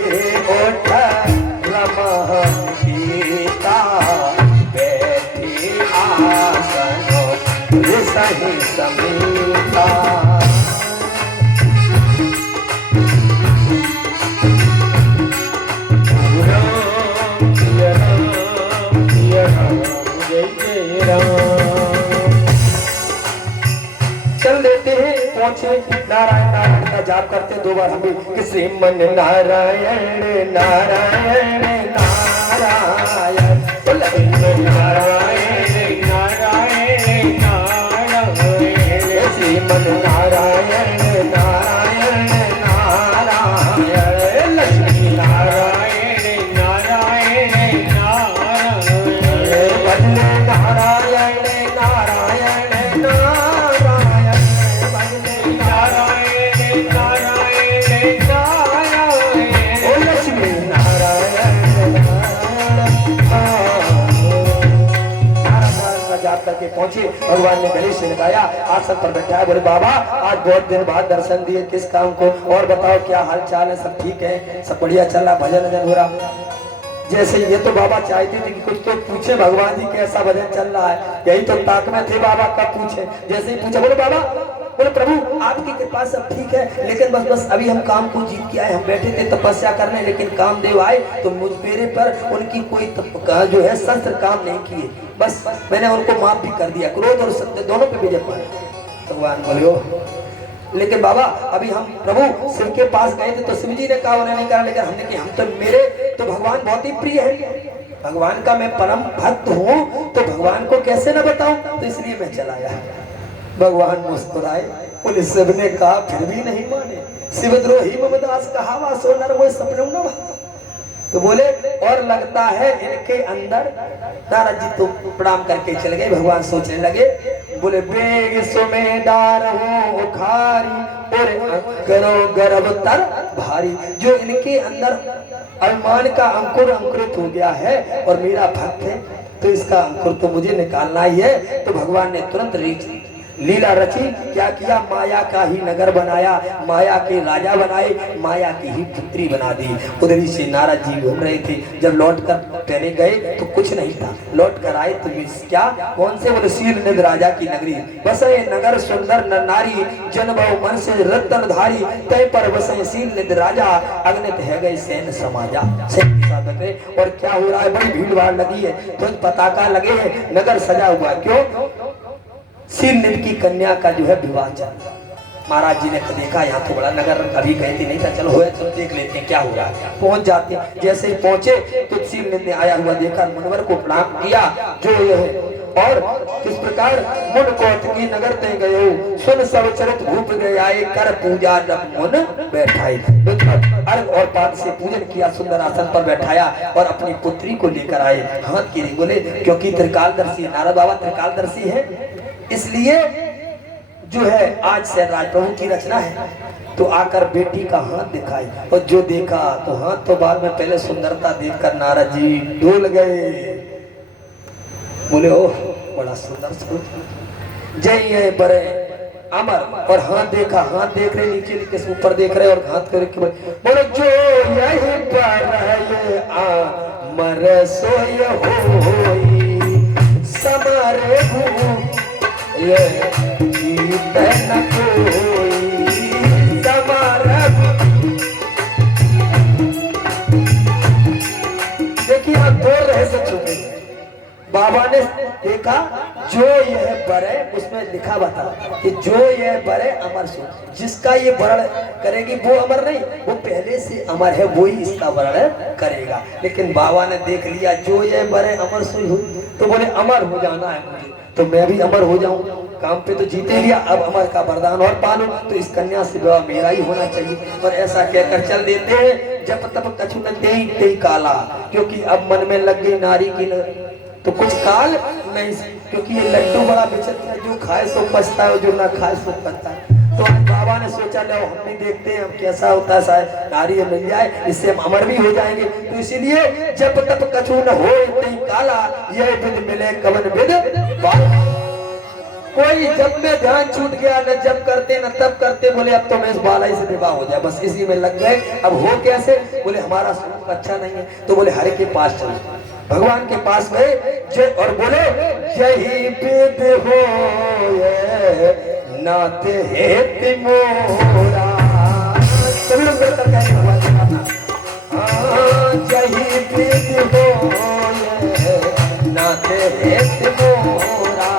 ओठ रमा सीता, बैठी आसनो सही समीता। चल देते हैं, पहुंचे नारायण नारायण का जाप करते दो बार हम भी कि श्रीमन नारायण नारायण नारायण, नारायण नारायण नारायण, श्रीमन नारायण नारायण नारायण, लक्ष्मी नारायण नारायण नारायण, भजने नारायण नारायण नारायण, करके पहुंचे। भगवान ने गले से लगाया, आसन पर बैठाया, बोले बाबा आज बहुत दिन बाद दर्शन दिए, किस काम को, और बताओ क्या हाल चाल है, सब ठीक है, सब बढ़िया चल रहा, भजन वजन हो रहा। जैसे ये तो बाबा चाहते थे कि कुछ तो पूछे भगवान जी कैसा भजन चल रहा है, यही तो ताक में थे बाबा कब पूछे। जैसे ही पूछा बोले बाबा, बोले प्रभु आपकी कृपा सब ठीक है, लेकिन बस अभी हम काम को जीत के आए, हम बैठे थे तपस्या करने, लेकिन कामदेव आए तो मुझ मेरे पर उनकी कोई जो है शस्त्र काम नहीं किए, बस मैंने उनको माफ भी कर दिया, क्रोध और सत्य दोनों पे विजय पाया। भगवान बोले लेकिन बाबा अभी हम प्रभु शिव के पास गए थे तो शिव जी ने कहा उन्हें नहीं करा, लेकिन हमने कि हम तो मेरे तो भगवान बहुत ही प्रिय है, भगवान का मैं परम भक्त हूँ, तो भगवान को कैसे न बताऊं, तो इसलिए मैं चला गया। भगवान मुस्कुराए, बोले शिव ने कहा फिर भी नहीं माने, शिवद्रोही ममदास कहावा सो नर वो सपनों न। तो बोले और लगता है इनके अंदर, नारद जी तो प्रणाम करके चले गए। भगवान सोचने लगे, बोले बेग सुमेदार हो उखारी और करो गर्भ तर भारी, जो इनके अंदर अभिमान का अंकुर अंकुरित हो गया है और मेरा भक्त है, तो इसका अंकुर तो मुझे निकालना ही है। तो भगवान ने तुरंत लीला रची, क्या किया, माया का ही नगर बनाया, माया के राजा बनाए, माया की ही पुत्री बना दी। उधरी से नारद जी घूम रहे थे, जब लौट कर पहले गए तो कुछ नहीं था, लौट कर आए तो क्या, कौन से, बोले शील निध राजा की नगरी, बसे नगर सुंदर नर नारी, जन बहु मन से रत्न धारी, तय पर बसे शील निध राजा, अग्नित है गए सैन समाजा। और क्या हो रहा है, बड़ी भीड़ भाड़ लगी है, तो पताका लगे हैं, नगर सजा हुआ, क्यों, शीलनिध की कन्या का जो है विवाह चल रहा। महाराज जी ने देखा यहाँ तो बड़ा नगर, अभी गए थे नहीं था, चलो होए चलो देख लेते हैं क्या हो रहा है। पहुंच जाते हैं, जैसे ही पहुंचे तो शीलनिध ने आया हुआ देखा, मुनवर को प्रणाम किया, जो ये है और किस प्रकार मुन कौतकी नगर ते गयो, सुन सब चरित भूप गए आए, कर पूजा जब मुन बैठाए। अर्घ और पाद से पूजन किया, सुंदर आसन पर बैठाया और अपनी पुत्री को लेकर आए। हाथ की बोले क्योंकि त्रिकालदर्शी, नारद बाबा त्रिकालदर्शी है, इसलिए जो है आज से राज प्रभु की रचना है, तो आकर बेटी का हाथ दिखाई, और जो देखा तो हाथ तो बाद में, पहले सुंदरता देखकर नारद जी डोल गए, बोले ओह बड़ा सुंदर स्वरूप, जय ये बड़े अमर। और हाथ देखा, हाथ देख रहे नीचे नीचे ऊपर देख रहे, और हाथ करके बोले जो यही पर ये अमर सोय होई, समारे ये जीत न कोई, समारे बाबा ने देखा जो यह वर है, उसमें लिखा बता कि जो यह वर है अमर सो, जिसका ये वर्ण करेगी वो अमर नहीं, वो पहले से अमर है, वो ही इसका वर्ण करेगा। लेकिन बाबा ने देख लिया जो यह वर है अमर सो हो, तो बोले अमर हो जाना है मुझे, तो मैं भी अमर हो जाऊं। काम पे तो जीते लिया, अब अमर का वरदान और पालू, तो इस कन्या से विवाह मेरा ही होना चाहिए। और ऐसा कहकर चल देते हैं। जब तब कछु न तेई काला, क्योंकि अब मन में लग गई नारी की तो कुछ काल नहीं, क्योंकि ये लड्डू बड़ा विचित्र है, जो खाए सो पछता है, जो ना खाए सो पछता है। तो बाबा ने सोचा लो हम भी देखते हैं हम कैसा होता है, शायद नारी मिल जाए, इससे हम अमर भी हो जाएंगे। तो इसीलिए जब तब कछु न हो तेई काला, यह विध मिले कवन विध। कोई जब में ध्यान छूट गया, न जब करते न तब करते, बोले अब तो मैं इस बालाई से विवाह हो जाए, बस इसी में लग गए। अब हो कैसे, बोले हमारा स्वरूप अच्छा नहीं है, तो बोले हरे के पास चलो। भगवान के पास गए और बोले यही विध हो नाथ हेत मोरा, सभी लोग मिलकर कहेंगे भगवान के पास, यही विध हो नाथ हेत मोरा,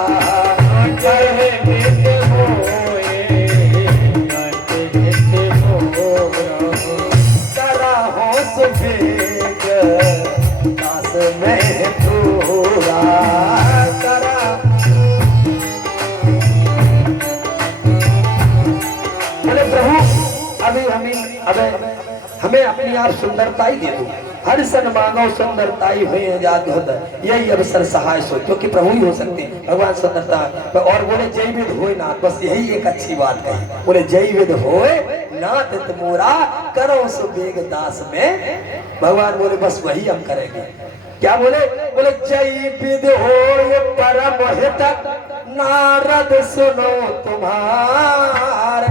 हमें अपनी आप सुंदरता ही दे दो, हर सन मांगो सुंदरता ही हुई आजाद होता, यही अवसर सहाय सो, क्योंकि प्रभु ही हो सकते हैं भगवान सुंदरता। और बोले जय विद होए नाथ, बस यही एक अच्छी बात कही, बोले जय विद होए नाथ तुमोरा करो सुबेग दास में। भगवान बोले बस वही हम करेंगे। क्या बोले, बोले जय विद होए परम हित नारद सुनो तुम्हार,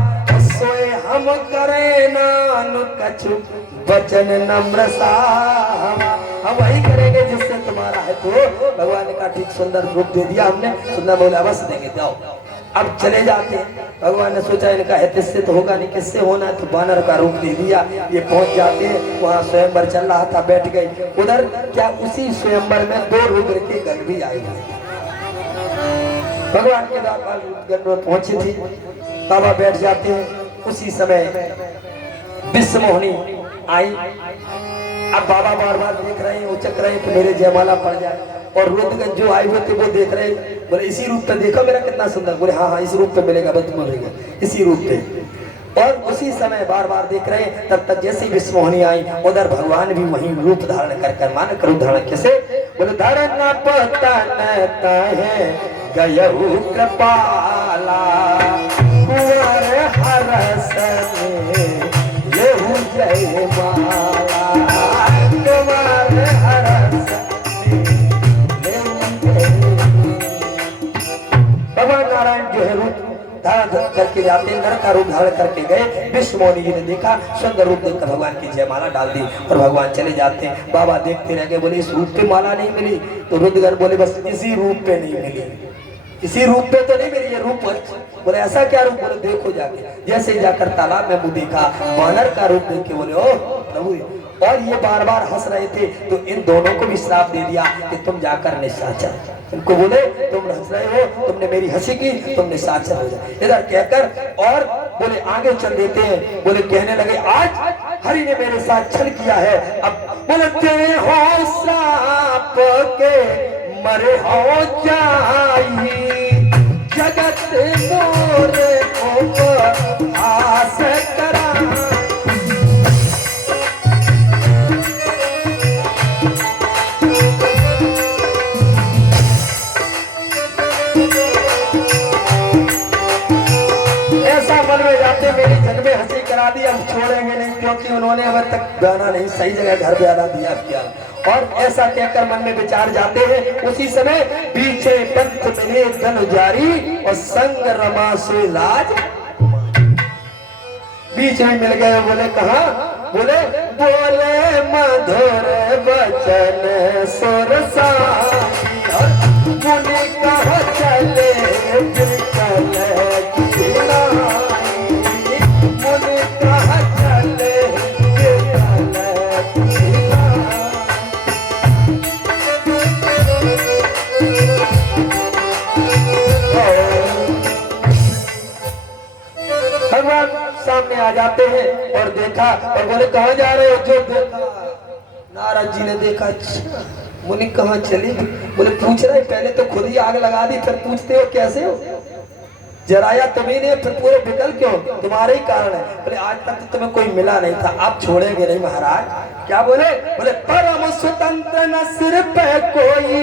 सोए हम करे नानु कछु वचन नम्र सा, हम वही करेंगे जिससे तुम्हारा है। तो भगवान ने कहा ठीक, सुंदर रूप दे दिया हमने, सुंदर बोले अवश्य देंगे, जाओ। अब चले जाते हैं। भगवान ने सोचा इनका है इससे तो होगा नहीं, किससे होना है, तो बानर का रूप दे दिया। ये पहुंच जाते हैं, वहाँ स्वयंवर चल रहा था, बैठ गई उधर। क्या उसी स्वयंवर में 2 रुद्र की गण भी आई हुई, भगवान के गण में पहुंची थी। बाबा बैठ जाते हैं, उसी समय विश्व मोहिनी आई। अब बाबा बार बार देख रहे हैं, उचक रहे हैं कि मेरे जयमाला पड़ जाए। और रुद्रगण जो आए हुए थे वो देख रहे हैं, बोले इसी रूप पे देखो मेरा कितना सुंदर, बोले हाँ हाँ इस रूप पे मिलेगा, बस मिलेगा इसी रूप पे। और उसी समय बार बार देख रहे हैं। तब तक जैसे विश्व मोहिनी आई, उधर भगवान भी वही रूप धारण कर मान करूँ धारण कैसे, बोले धारण न पता है गयहु कृपाला, कुंवर हरस लेहु जय माला, कुंवर हरस भगवान नारायण जो है रूप धारण करके जाते, नर का रूप धारण करके गए। विश्व मोहिनी जी ने देखा, सुंदर रूप देखकर भगवान की जयमाला डाल दी और भगवान चले जाते हैं। बाबा देखते रह गए, बोले इस रूप पे माला नहीं मिली, तो रुद्रगण बोले बस इसी रूप पे नहीं मिली, इसी रूप पे तो नहीं मिली, ये रूप। बोले ऐसा क्या रूप, बोले देखो जाके। जैसे ही जाकर तालाब में मुंह देखा, वानर का रूप देख के बोले ओ प्रभु। और ये बार बार हंस रहे थे, तो इन दोनों को भी श्राप दे दिया कि तुम जाकर निशाचर। उनको बोले तुम हंस रहे हो, तुमने मेरी हंसी की, तुम निशाचर हो जाए इधर कहकर। और बोले आगे चल देते हैं। बोले कहने लगे आज हरि ने मेरे साथ छल किया है। अब बोलते हो श्राप के मरे हो जाई, जगत मोरे को आस करा। ऐसा मन में जाते मेरी जग में हंसी करा दी, हम छोड़ेंगे नहीं, क्योंकि उन्होंने अब तक गाना नहीं सही जगह घर पे आना दिया किया। और ऐसा कहकर मन में विचार जाते हैं। उसी समय पीछे पंथ मिले धनुजारी और संग रमा से लाज, बीच में मिल गए। बोले कहा, बोले बोले मधुर वचन सुरसा, मुनि कहा चले बिरकल की लाई, मुनि कहा चले बिरकल की लाई। देखा और बोले कहाँ जा रहे हो? जो देखा नारद जी ने देखा, अच्छा मुनि कहाँ चली? बोले पूछ रहे, पहले तो खुद ही आग लगा दी, फिर पूछते हो कैसे हो? जराया तुम्ही ने, फिर पूरे बिकल क्यों? तुम्हारे ही कारण है। बोले आज तक तो तुम्हें कोई मिला नहीं था, आप छोड़ेंगे नहीं महाराज। क्या बोले? बोले परम स्वतंत्र न सिर पे कोई,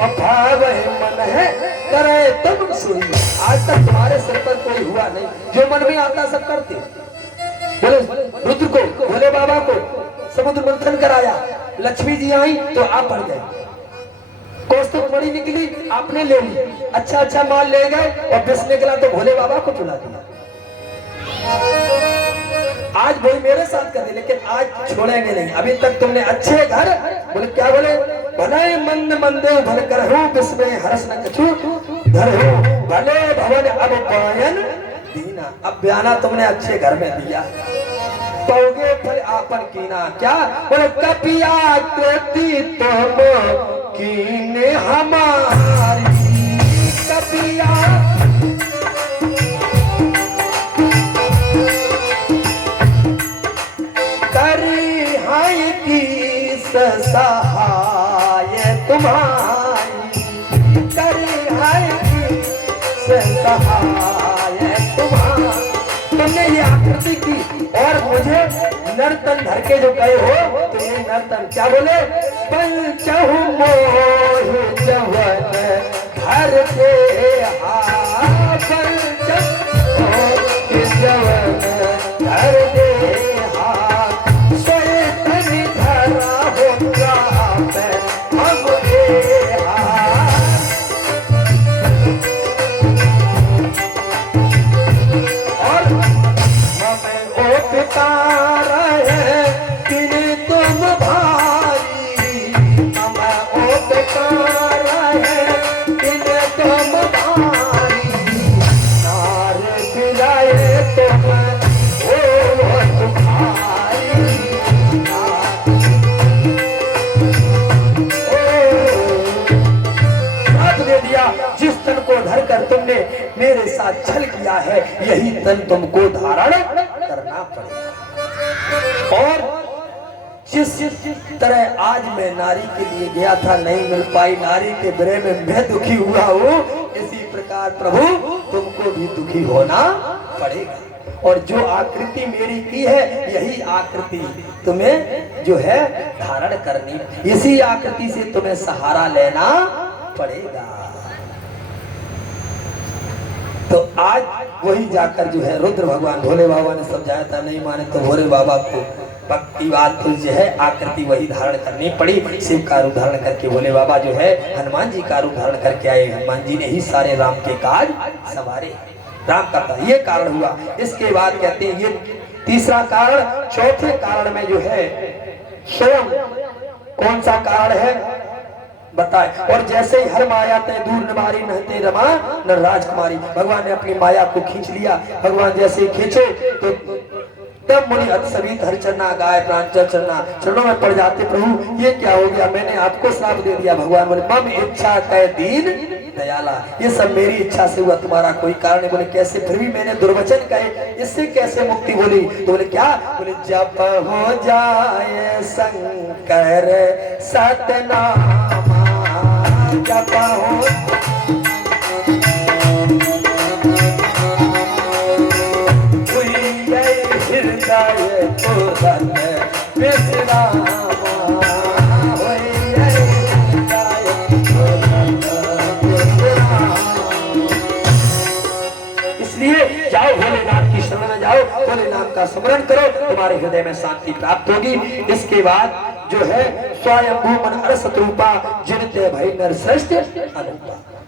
अभाव मन है करे तुम सोई। आज तक तुम्हारे सिर पर कोई हुआ नहीं, जो मन में आता सब करते। बोले रुद्र को, भोले बाबा को समुद्र मंथन कराया, लक्ष्मी जी आई तो आप बढ़ गए, कौस्तुभ मणि निकली आपने ले ली, अच्छा अच्छा माल ले गए, और विष निकला तो भोले बाबा को चुला दिया। आज वही मेरे साथ कर दी, लेकिन आज छोड़ेंगे नहीं। अभी तक तुमने अच्छे घर, बोले क्या बोले? भले मंद मंदे भल करहु, विस्मय हर्ष न कछु धरहु, भले भवन अब पायन दीना। अब बयाना तुमने अच्छे घर में दिया, पाओगे फल आपन कीना। क्या बोले? कपिया कृति तुम कीने हमारी, कपिया करी हाय की सहाय तुम्हारी, करी हाय की सहाय तुम्हारी। तुमने ये आकृति की और मुझे नर्तन धर के जो कहे हो, तो ये नर्तन क्या बोले? पंचहु मोह जवन धर के जवन धर दे स्वेतन धरा होगा हमरे और पितार है किने तुम भाई, मैं ओ पितार है किने तुम भाई, नार बिलाए तुम ओ तुम्हारी, साथ दे दिया। जिस तन को धर कर तुमने मेरे साथ छल किया है, यही तन तुमको धारण करना पड़ेगा। और जिस तरह आज मैं नारी के लिए गया था, नहीं मिल पाई, नारी के विरह में मैं दुखी हुआ हूँ, इसी प्रकार प्रभु तुमको भी दुखी होना पड़ेगा। और जो आकृति मेरी की है, यही आकृति तुम्हें जो है धारण करनी, इसी आकृति से तुम्हें सहारा लेना पड़ेगा। तो आज वही जाकर जो है रुद्र भगवान भोले बाबा ने समझाया था, नहीं माने तो भोले बाबा को भक्ति बात तो जो है आकृति वही धारण करनी पड़ी। शिव का रूप धारण करके भोले बाबा जो है हनुमान जी का रूप धारण करके आए। हनुमान जी ने ही सारे राम के काज संवारे, राम का था ये कारण हुआ। इसके बाद कहते हैं ये तीसरा कारण। चौथे कारण में जो है स्वयं कौन सा कारण है बताए? और जैसे ही हर माया ते दूर निवारी नहते रमा न राजकुमारी, भगवान ने अपनी माया को खींच लिया। भगवान जैसे ही खींचे तो तब मुनि अति सभी हर चरना गाय प्राण चरना चरणों में पड़ जाते। प्रभु ये क्या हो गया? मैंने आपको श्राप दे दिया। भगवान बोले मम इच्छा कह दीन दयाला, ये सब मेरी इच्छा से हुआ, तुम्हारा कोई कारण नहीं। बोले कैसे? फिर भी मैंने दुर्वचन कहे, इससे कैसे मुक्ति बोली? तो बोले क्या? बोले जप हो जाए शंकर सतनामा, जप हो हृदय तुरंत विश्राम, इसलिए जाओ भोलेनाथ की शरण में जाओ, भोलेनाथ का स्मरण करो, तुम्हारे हृदय में शांति प्राप्त होगी। इसके बाद जो है स्वयंभू मन अरसत रूपा जिनते भई नर श्रेष्ठ अनुपा।